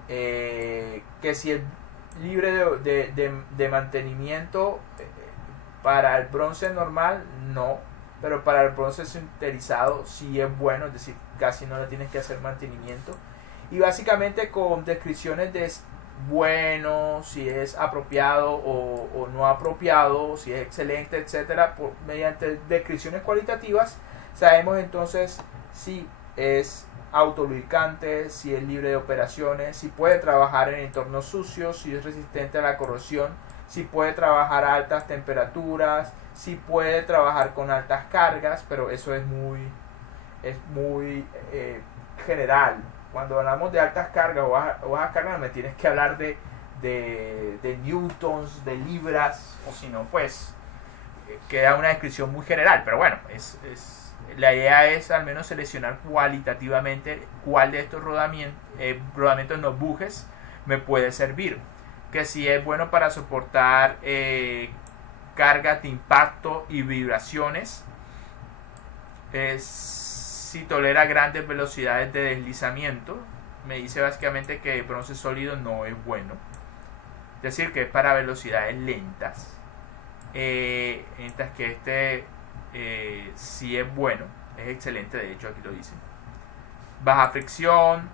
que si es libre de mantenimiento, para el bronce normal no, pero para el bronce sinterizado sí es bueno, es decir, casi no le tienes que hacer mantenimiento, y básicamente con descripciones de bueno, si es apropiado o no apropiado, si es excelente, etcétera, mediante descripciones cualitativas sabemos entonces si es autolubricante, si es libre de operaciones, si puede trabajar en entornos sucios, si es resistente a la corrosión, si puede trabajar a altas temperaturas, si puede trabajar con altas cargas, pero eso es muy general. cuando hablamos de altas cargas o bajas cargas, me tienes que hablar de newtons, de libras, o si no, pues queda una descripción muy general. Pero bueno, la idea es al menos seleccionar cualitativamente cuál de estos rodamientos no bujes me puede servir. Que si es bueno para soportar cargas de impacto y vibraciones, si tolera grandes velocidades de deslizamiento. Me dice básicamente que bronce sólido no es bueno, es decir, que es para velocidades lentas, mientras que sí es bueno, es excelente, de hecho aquí lo dice. Baja fricción,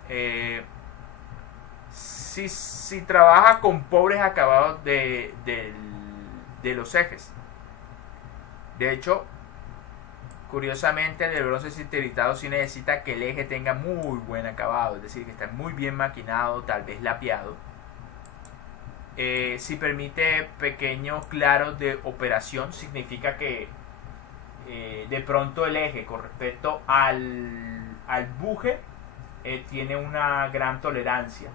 si trabaja con pobres acabados de los ejes. De hecho, curiosamente, el bronce sinterizado sí necesita que el eje tenga muy buen acabado, es decir, que esté muy bien maquinado, tal vez lapeado. Si permite pequeños claros de operación, significa que de pronto el eje con respecto al buje tiene una gran tolerancia.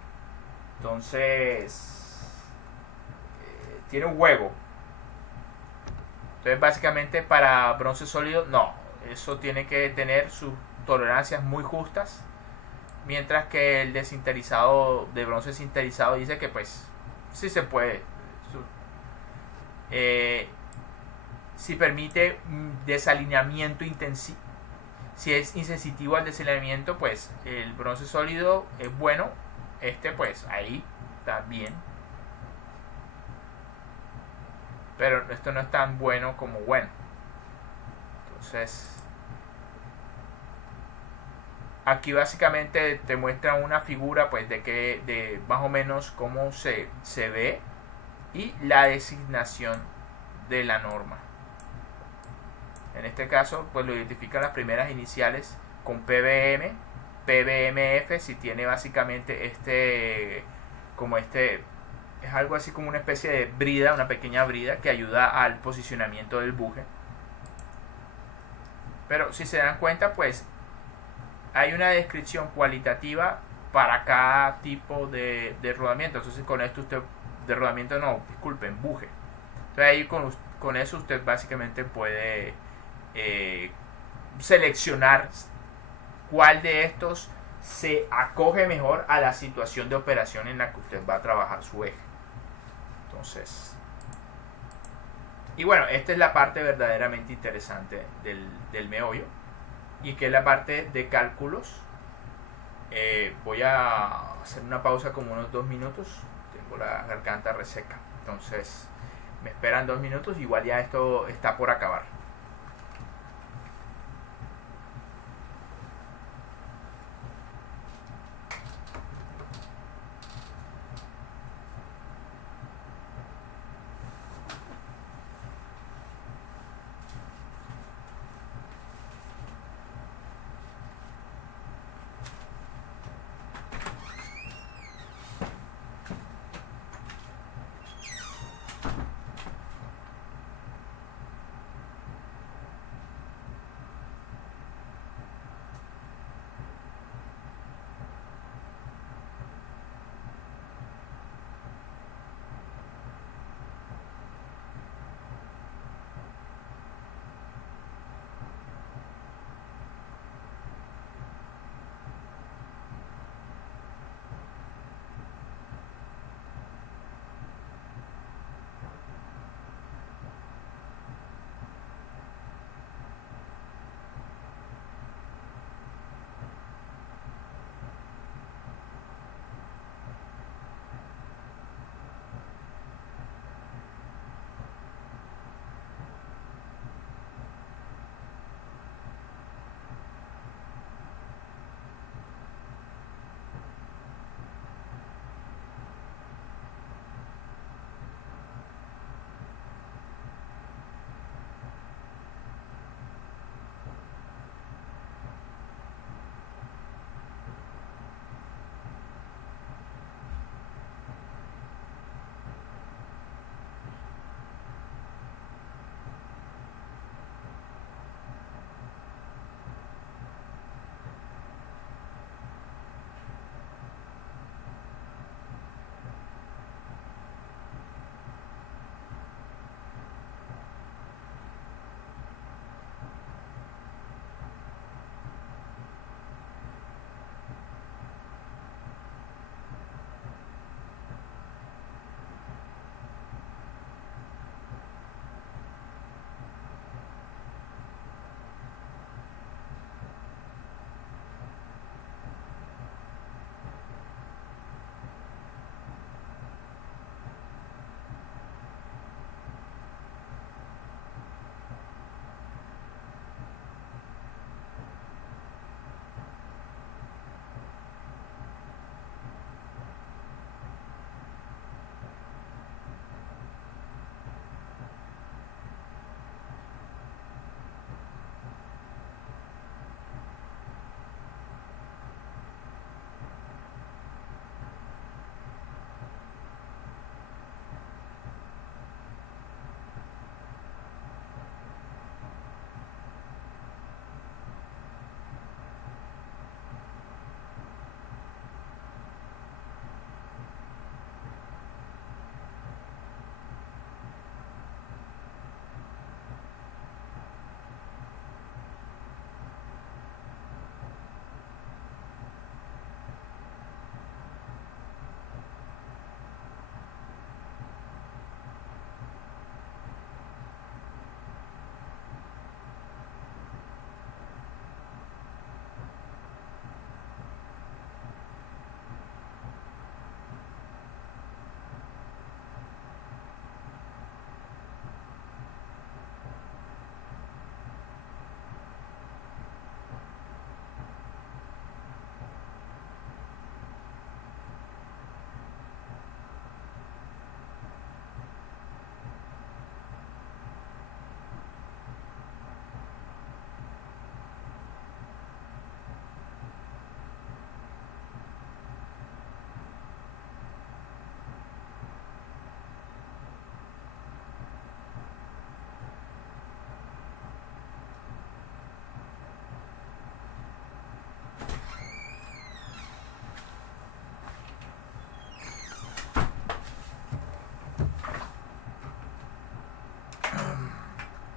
Entonces, tiene un huevo. Entonces, básicamente para bronce sólido, no. Eso tiene que tener sus tolerancias muy justas. Mientras que el de bronce sinterizado dice que pues sí se puede. Si permite desalineamiento intensivo. Si es insensitivo al desalineamiento, pues el bronce sólido es bueno. Pues ahí está bien. Pero esto no es tan bueno como bueno. Entonces, aquí básicamente te muestra una figura pues de más o menos cómo se ve y la designación de la norma. En este caso pues lo identifican las primeras iniciales con PBM, PBMF, si tiene básicamente es algo así como una especie de brida, una pequeña brida que ayuda al posicionamiento del buje. Pero si se dan cuenta, pues hay una descripción cualitativa para cada tipo de rodamiento. Entonces con esto buje. Entonces ahí con eso usted básicamente puede seleccionar cuál de estos se acoge mejor a la situación de operación en la que usted va a trabajar su eje. Entonces, y bueno, esta es la parte verdaderamente interesante del meollo, y que es la parte de cálculos. Voy a hacer una pausa como unos 2 minutos. Tengo la garganta reseca, entonces me esperan 2 minutos. Igual ya esto está por acabar.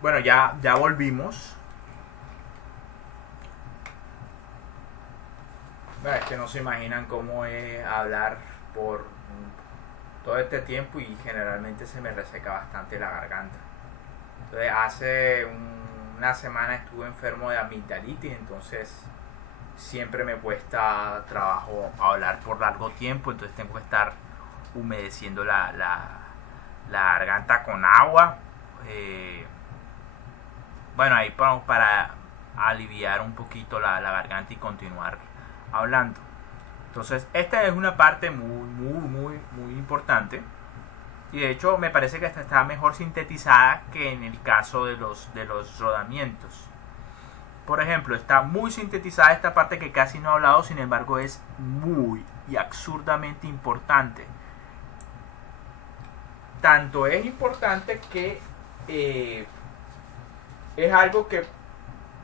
Bueno, ya volvimos. Es que no se imaginan cómo es hablar por todo este tiempo y generalmente se me reseca bastante la garganta. Entonces hace una semana estuve enfermo de amigdalitis, entonces siempre me cuesta trabajo hablar por largo tiempo, entonces tengo que estar humedeciendo la garganta con agua. Bueno, ahí para aliviar un poquito la garganta y continuar hablando. Entonces esta es una parte muy importante, y de hecho me parece que esta está mejor sintetizada que en el caso de los rodamientos. Por ejemplo, está muy sintetizada esta parte que casi no he hablado, sin embargo es muy y absurdamente importante. Tanto es importante que es algo que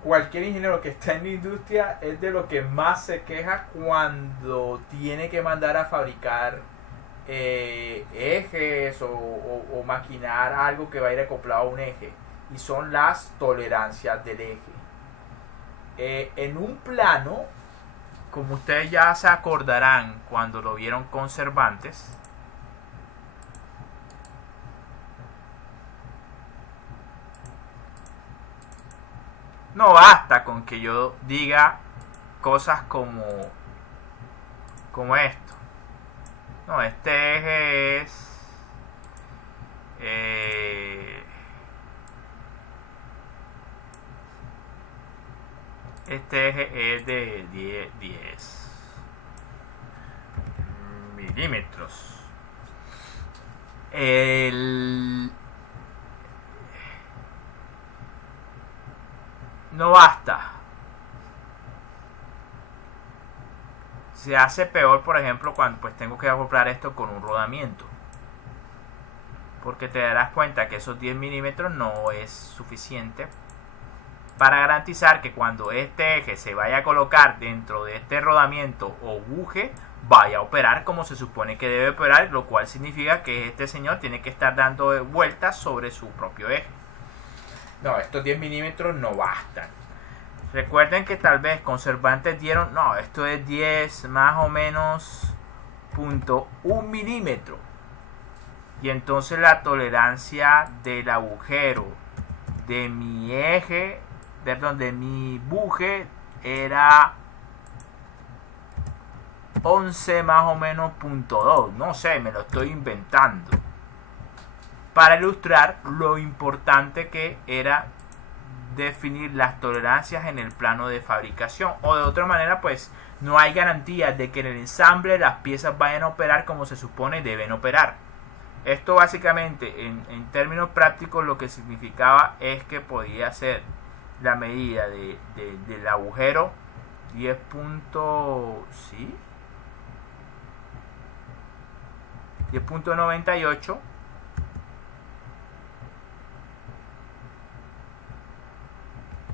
cualquier ingeniero que está en la industria es de lo que más se queja cuando tiene que mandar a fabricar ejes o maquinar algo que va a ir acoplado a un eje, y son las tolerancias del eje. En un plano, como ustedes ya se acordarán cuando lo vieron con Cervantes, no basta con que yo diga cosas como esto. No, este eje es este eje es de 10 milímetros. No basta. Se hace peor, por ejemplo, cuando pues tengo que acoplar esto con un rodamiento, porque te darás cuenta que esos 10 milímetros no es suficiente para garantizar que cuando este eje se vaya a colocar dentro de este rodamiento o buje, vaya a operar como se supone que debe operar, lo cual significa que este señor tiene que estar dando vueltas sobre su propio eje. No, estos 10 milímetros no bastan. Recuerden que tal vez con Cervantes dieron, no, esto es 10 más o menos .1 milímetro. Y entonces la tolerancia del agujero de mi eje, perdón, de mi buje era 11 más o menos .2. No sé, me lo estoy inventando, para ilustrar lo importante que era definir las tolerancias en el plano de fabricación. O de otra manera, pues no hay garantía de que en el ensamble las piezas vayan a operar como se supone deben operar. Esto básicamente en términos prácticos lo que significaba es que podía ser la medida del agujero 10. ¿Sí? 10.98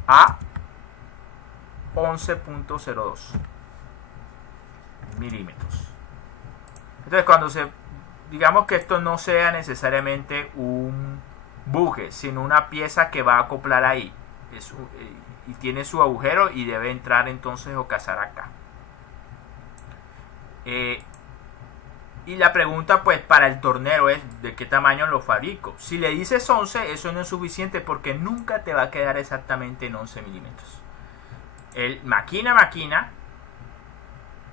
a 11.02 milímetros. Entonces, cuando digamos que esto no sea necesariamente un buje, sino una pieza que va a acoplar ahí, y tiene su agujero y debe entrar entonces o cazar acá. Y la pregunta pues para el tornero es ¿de qué tamaño lo fabrico? Si le dices 11, eso no es suficiente, porque nunca te va a quedar exactamente en 11 milímetros. Él maquina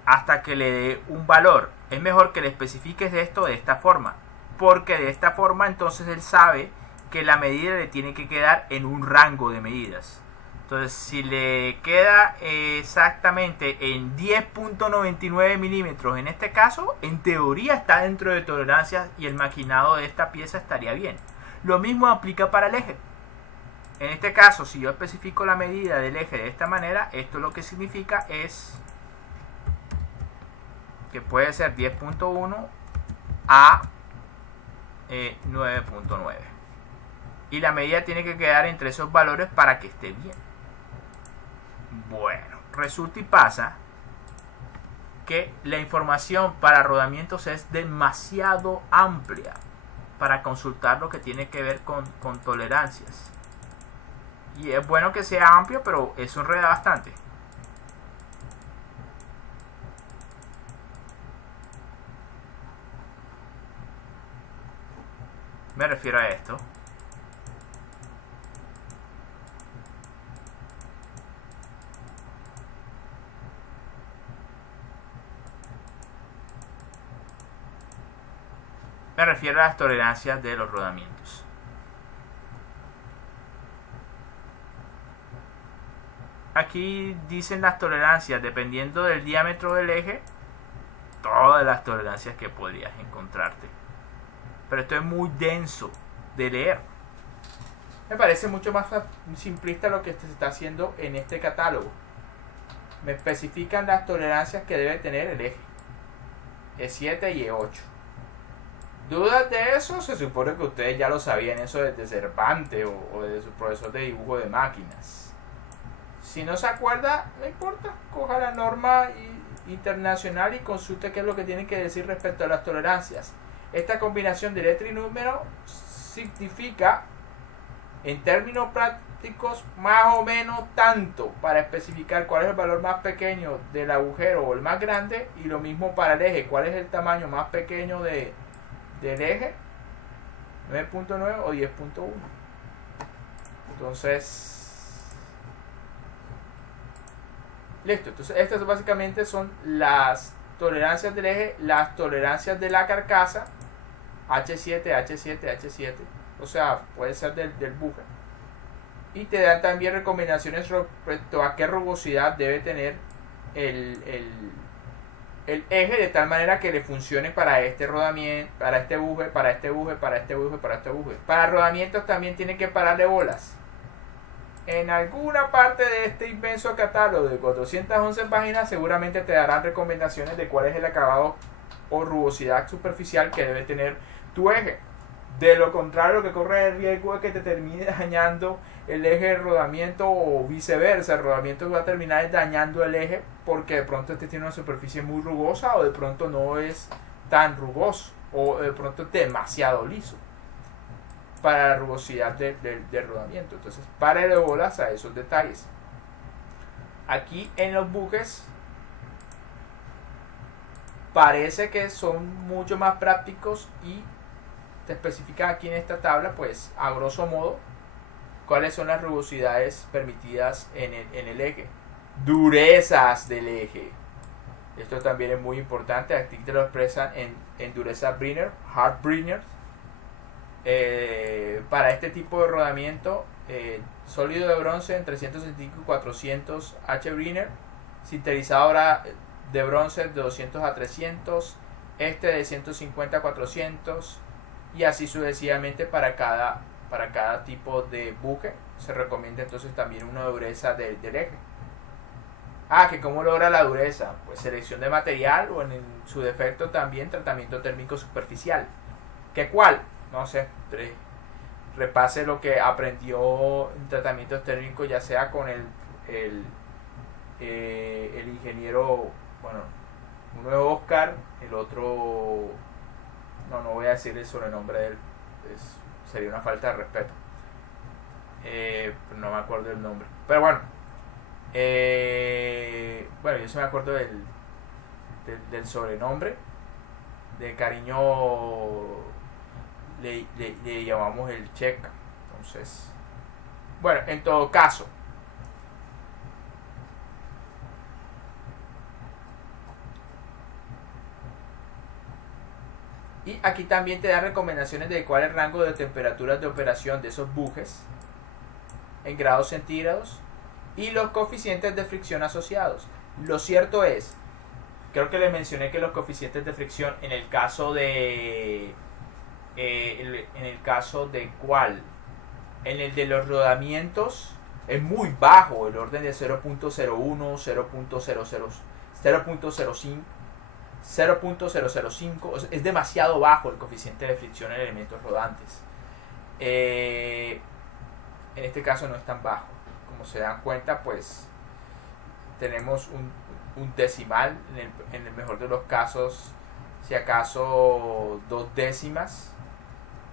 hasta que le dé un valor. Es mejor que le especifiques esto de esta forma, porque de esta forma entonces él sabe que la medida le tiene que quedar en un rango de medidas. Entonces, si le queda exactamente en 10.99 milímetros, en este caso, en teoría está dentro de tolerancias y el maquinado de esta pieza estaría bien. Lo mismo aplica para el eje. En este caso, si yo especifico la medida del eje de esta manera, esto lo que significa es que puede ser 10.1 a 9.9. Y la medida tiene que quedar entre esos valores para que esté bien. Bueno, resulta y pasa que la información para rodamientos es demasiado amplia para consultar lo que tiene que ver con tolerancias. Y es bueno que sea amplio, pero eso enreda bastante. Me refiero a esto. Me refiero a las tolerancias de los rodamientos. Aquí dicen las tolerancias dependiendo del diámetro del eje, todas las tolerancias que podrías encontrarte. Pero esto es muy denso de leer. Me parece mucho más simplista lo que se está haciendo en este catálogo. Me especifican las tolerancias que debe tener el eje E7 y E8. ¿Dudas de eso? Se supone que ustedes ya lo sabían eso desde Cervantes o desde su profesor de dibujo de máquinas. Si no se acuerda, no importa, coja la norma internacional y consulte qué es lo que tienen que decir respecto a las tolerancias. Esta combinación de letra y número significa, en términos prácticos, más o menos tanto para especificar cuál es el valor más pequeño del agujero o el más grande, y lo mismo para el eje, cuál es el tamaño más pequeño del eje, 9.9 o 10.1. Entonces, listo. Entonces, estas básicamente son las tolerancias del eje, las tolerancias de la carcasa, H7, H7, H7. O sea, puede ser del buje. Y te dan también recomendaciones respecto a qué rugosidad debe tener el eje, de tal manera que le funcione para este rodamiento, para este buje, para este buje, para este buje, para este buje. Para rodamientos también tiene que pararle bolas. En alguna parte de este inmenso catálogo de 411 páginas seguramente te darán recomendaciones de cuál es el acabado o rugosidad superficial que debe tener tu eje. De lo contrario, lo que corre el riesgo es que te termine dañando el eje de rodamiento, o viceversa, el rodamiento va a terminar dañando el eje porque de pronto este tiene una superficie muy rugosa, o de pronto no es tan rugoso, o de pronto es demasiado liso para la rugosidad del rodamiento. Entonces, párele bolas a esos detalles. Aquí en los bujes parece que son mucho más prácticos y te especifican aquí en esta tabla, pues a grosso modo, cuáles son las rugosidades permitidas en el eje. Durezas del eje. Esto también es muy importante. Aquí te lo expresan en dureza Brenner, hard Brenner. Para este tipo de rodamiento, sólido de bronce en 365 y 400 H Brenner, sintetizadora de bronce de 200 a 300, de 150 a 400, y así sucesivamente para cada tipo de buje. Se recomienda entonces también una dureza del eje. Que cómo logra la dureza, pues selección de material, o en su defecto también tratamiento térmico superficial. ¿Qué cuál? No sé, repase lo que aprendió en tratamientos térmicos, ya sea con el ingeniero, bueno, uno es Oscar, el otro, no voy a decir el sobrenombre de él, sería una falta de respeto, no me acuerdo del nombre, pero bueno, yo sí me acuerdo del sobrenombre, de cariño le llamamos el checa. Entonces, bueno, en todo caso, y aquí también te da recomendaciones de cuál es el rango de temperaturas de operación de esos bujes en grados centígrados y los coeficientes de fricción asociados. Lo cierto es, creo que les mencioné que los coeficientes de fricción en el caso de cuál, en el de los rodamientos, es muy bajo, el orden de 0.01, 0.05, 0.005, es demasiado bajo el coeficiente de fricción en elementos rodantes. En este caso no es tan bajo. Como se dan cuenta, pues tenemos un decimal, en el mejor de los casos, si acaso 2 décimas.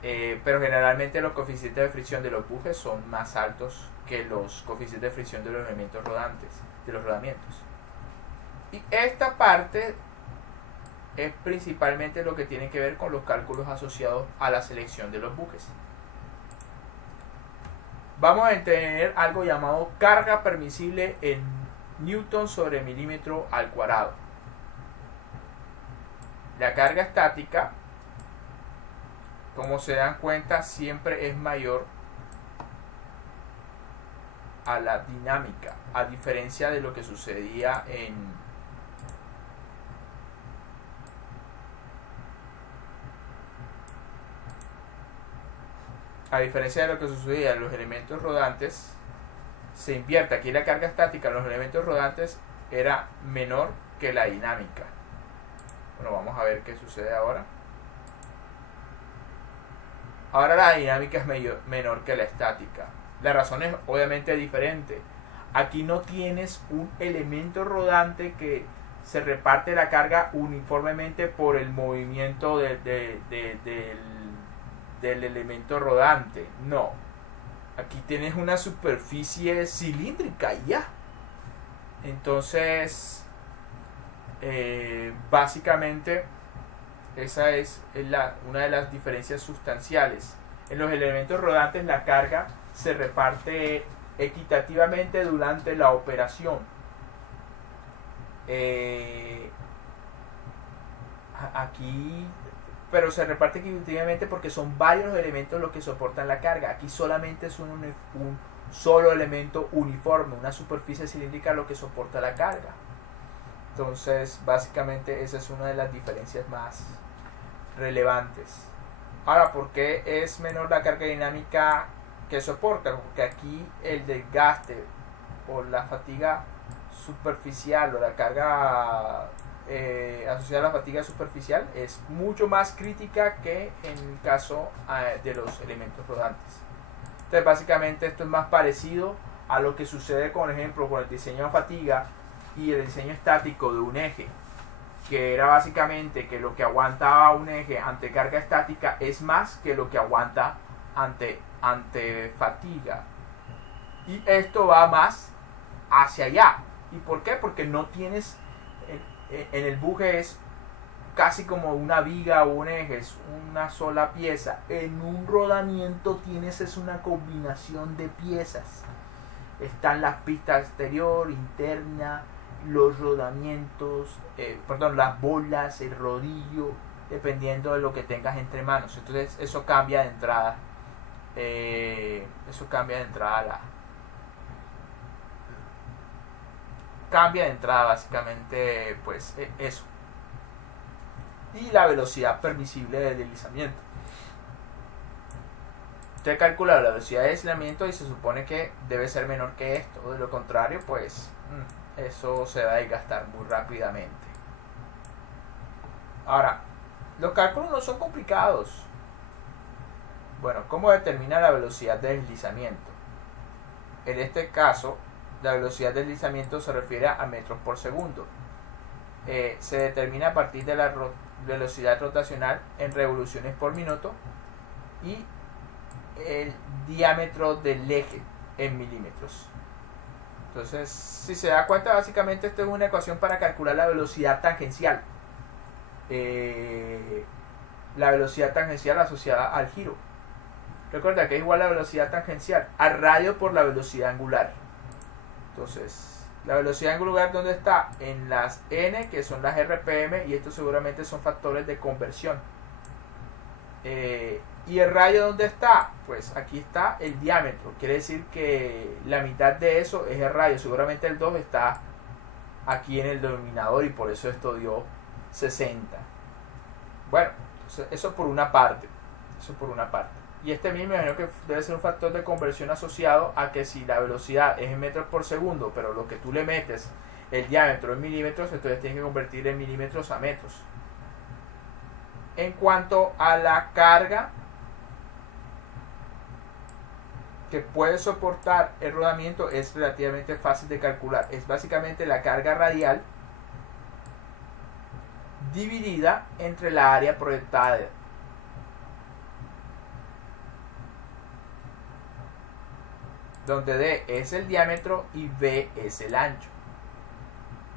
Pero generalmente los coeficientes de fricción de los bujes son más altos que los coeficientes de fricción de los elementos rodantes, de los rodamientos. Y esta parte es principalmente lo que tiene que ver con los cálculos asociados a la selección de los bujes. Vamos a tener algo llamado carga permisible en newton sobre milímetro al cuadrado. La carga estática, como se dan cuenta, siempre es mayor a la dinámica, a diferencia de lo que sucedía en los elementos rodantes. Se invierte. Aquí la carga estática en los elementos rodantes era menor que la dinámica. Bueno, vamos a ver qué sucede ahora. Ahora la dinámica es menor que la estática. La razón es obviamente diferente. Aquí no tienes un elemento rodante que se reparte la carga uniformemente por el movimiento del elemento rodante. No. Aquí tienes una superficie cilíndrica y ya. Entonces, básicamente, esa es una de las diferencias sustanciales. En los elementos rodantes la carga se reparte equitativamente durante la operación. Aquí, pero se reparte equitativamente porque son varios elementos los que soportan la carga. Aquí solamente es un solo elemento uniforme, una superficie cilíndrica lo que soporta la carga. Entonces, básicamente esa es una de las diferencias más relevantes. Ahora, ¿por qué es menor la carga dinámica que soporta? Porque aquí el desgaste o la fatiga superficial o la carga asociada a la fatiga superficial es mucho más crítica que en el caso de los elementos rodantes. Entonces, básicamente esto es más parecido a lo que sucede, por ejemplo, con el diseño de fatiga y el diseño estático de un eje, que era básicamente que lo que aguantaba un eje ante carga estática es más que lo que aguanta ante fatiga. Y esto va más hacia allá. ¿Y por qué? Porque no tienes, en el buje es casi como una viga o un eje, es una sola pieza. En un rodamiento es una combinación de piezas. Están las pistas exterior, interna, los rodamientos, las bolas, el rodillo, dependiendo de lo que tengas entre manos. Entonces eso cambia de entrada. Cambia de entrada básicamente, pues eso. Y la velocidad permisible de deslizamiento. Usted calcula la velocidad de deslizamiento y se supone que debe ser menor que esto. De lo contrario, pues eso se va a desgastar muy rápidamente. Ahora, los cálculos no son complicados. Bueno, ¿cómo determina la velocidad de deslizamiento? En este caso, la velocidad de deslizamiento se refiere a metros por segundo. Se determina a partir de la velocidad rotacional en revoluciones por minuto y el diámetro del eje en milímetros. Entonces, si se da cuenta, básicamente esto es una ecuación para calcular la velocidad tangencial. La velocidad tangencial asociada al giro. Recuerda que es igual a la velocidad tangencial al radio por la velocidad angular. Entonces, la velocidad angular, ¿dónde está? En las n, que son las RPM, y estos seguramente son factores de conversión. ¿Y el radio dónde está? Pues aquí está el diámetro. Quiere decir que la mitad de eso es el radio. Seguramente el 2 está aquí en el denominador y por eso esto dio 60. Bueno, entonces eso por una parte. Y este mismo me imagino que debe ser un factor de conversión asociado a que si la velocidad es en metros por segundo, pero lo que tú le metes el diámetro en milímetros, entonces tienes que convertir en milímetros a metros. En cuanto a la carga que puede soportar el rodamiento, es relativamente fácil de calcular. Es básicamente la carga radial dividida entre la área proyectada. donde D es el diámetro y B es el ancho.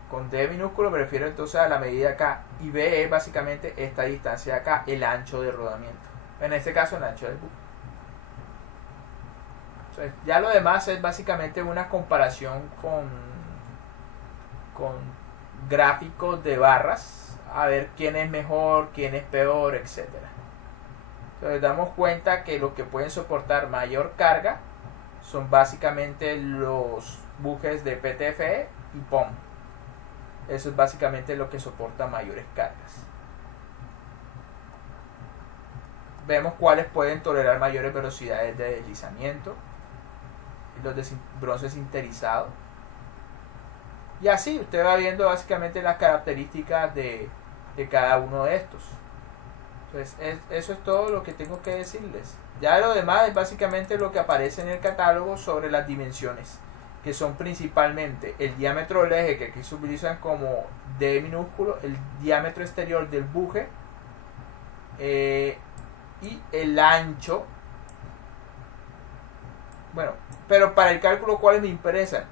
Con D minúsculo me refiero entonces a la medida acá, y B es básicamente esta distancia de acá, el ancho de rodamiento. En este caso el ancho del buque. Entonces, ya lo demás es básicamente una comparación con gráficos de barras, a ver quién es mejor, quién es peor, etc. Entonces damos cuenta que los que pueden soportar mayor carga son básicamente los bujes de PTFE y POM. Eso es básicamente lo que soporta mayores cargas. Vemos cuáles pueden tolerar mayores velocidades de deslizamiento. Los de bronce sinterizado. Y así usted va viendo básicamente las características de cada uno de estos. Entonces eso es todo lo que tengo que decirles. Ya lo demás es básicamente lo que aparece en el catálogo sobre las dimensiones, que son principalmente el diámetro del eje, que aquí se utilizan como D minúsculo, el diámetro exterior del buje y el ancho. Bueno, pero para el cálculo, ¿cuáles me interesan?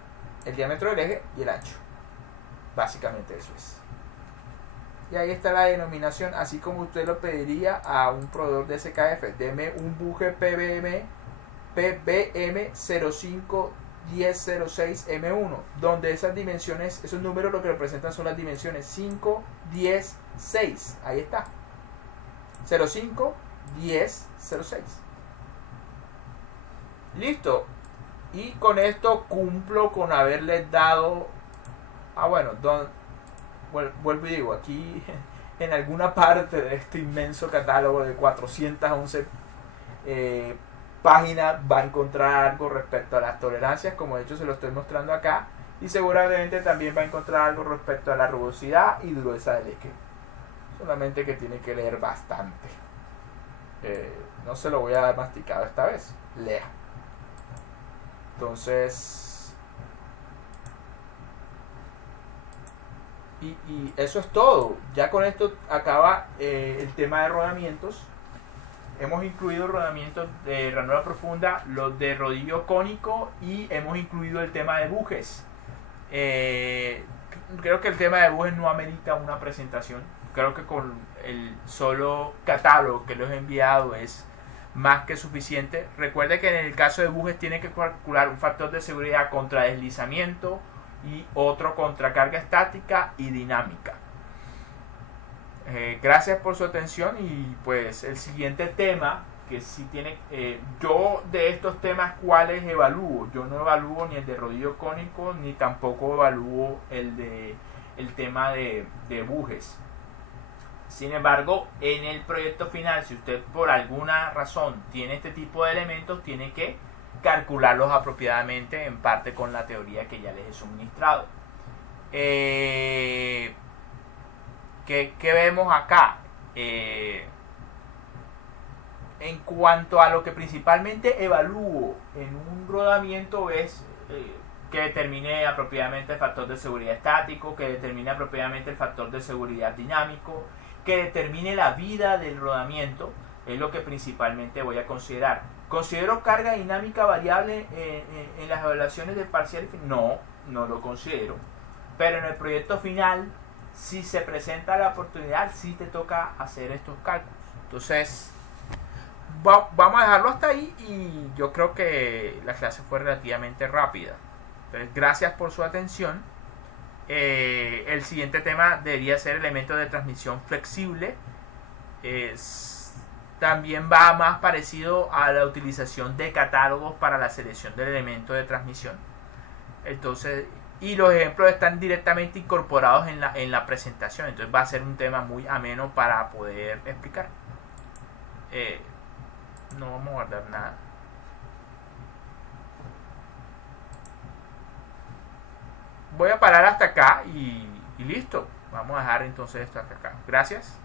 El diámetro del eje y el ancho. Básicamente eso es. Y ahí está la denominación, así como usted lo pediría a un proveedor de SKF. Deme un buje PBM 051006M1, donde esas dimensiones, esos números lo que representan son las dimensiones 5, 10, 6. Ahí está. 05, 10, 06. Listo. Y con esto cumplo con haberles dado... vuelvo y digo, aquí en alguna parte de este inmenso catálogo de 411 páginas va a encontrar algo respecto a las tolerancias, como de hecho se lo estoy mostrando acá, y seguramente también va a encontrar algo respecto a la rugosidad y dureza del eje. Solamente que tiene que leer bastante. No se lo voy a dar masticado esta vez. Lea. Entonces, y eso es todo. Ya con esto acaba el tema de rodamientos. Hemos incluido rodamientos de ranura profunda, los de rodillo cónico, y hemos incluido el tema de bujes. Creo que el tema de bujes no amerita una presentación. Creo que con el solo catálogo que les he enviado es más que suficiente. Recuerde que en el caso de bujes tiene que calcular un factor de seguridad contra deslizamiento y otro contra carga estática y dinámica. Gracias por su atención, y pues el siguiente tema que sí tiene, yo de estos temas cuáles evalúo, yo no evalúo ni el de rodillo cónico ni tampoco evalúo el tema de bujes. Sin embargo, en el proyecto final, si usted por alguna razón tiene este tipo de elementos, tiene que calcularlos apropiadamente, en parte con la teoría que ya les he suministrado. ¿Qué vemos acá? En cuanto a lo que principalmente evalúo en un rodamiento es que determine apropiadamente el factor de seguridad estático, que determine apropiadamente el factor de seguridad dinámico, que determine la vida del rodamiento. Es lo que principalmente voy a considerar. ¿Considero carga dinámica variable en las evaluaciones de parcial? No lo considero. Pero en el proyecto final, si se presenta la oportunidad, sí te toca hacer estos cálculos. Entonces, vamos a dejarlo hasta ahí, y yo creo que la clase fue relativamente rápida. Entonces, gracias por su atención. El siguiente tema debería ser elementos de transmisión flexible. También va más parecido a la utilización de catálogos para la selección del elemento de transmisión. Entonces, y los ejemplos están directamente incorporados en la presentación. Entonces va a ser un tema muy ameno para poder explicar. No vamos a guardar nada. Voy a parar hasta acá y listo. Vamos a dejar entonces esto hasta acá. Gracias.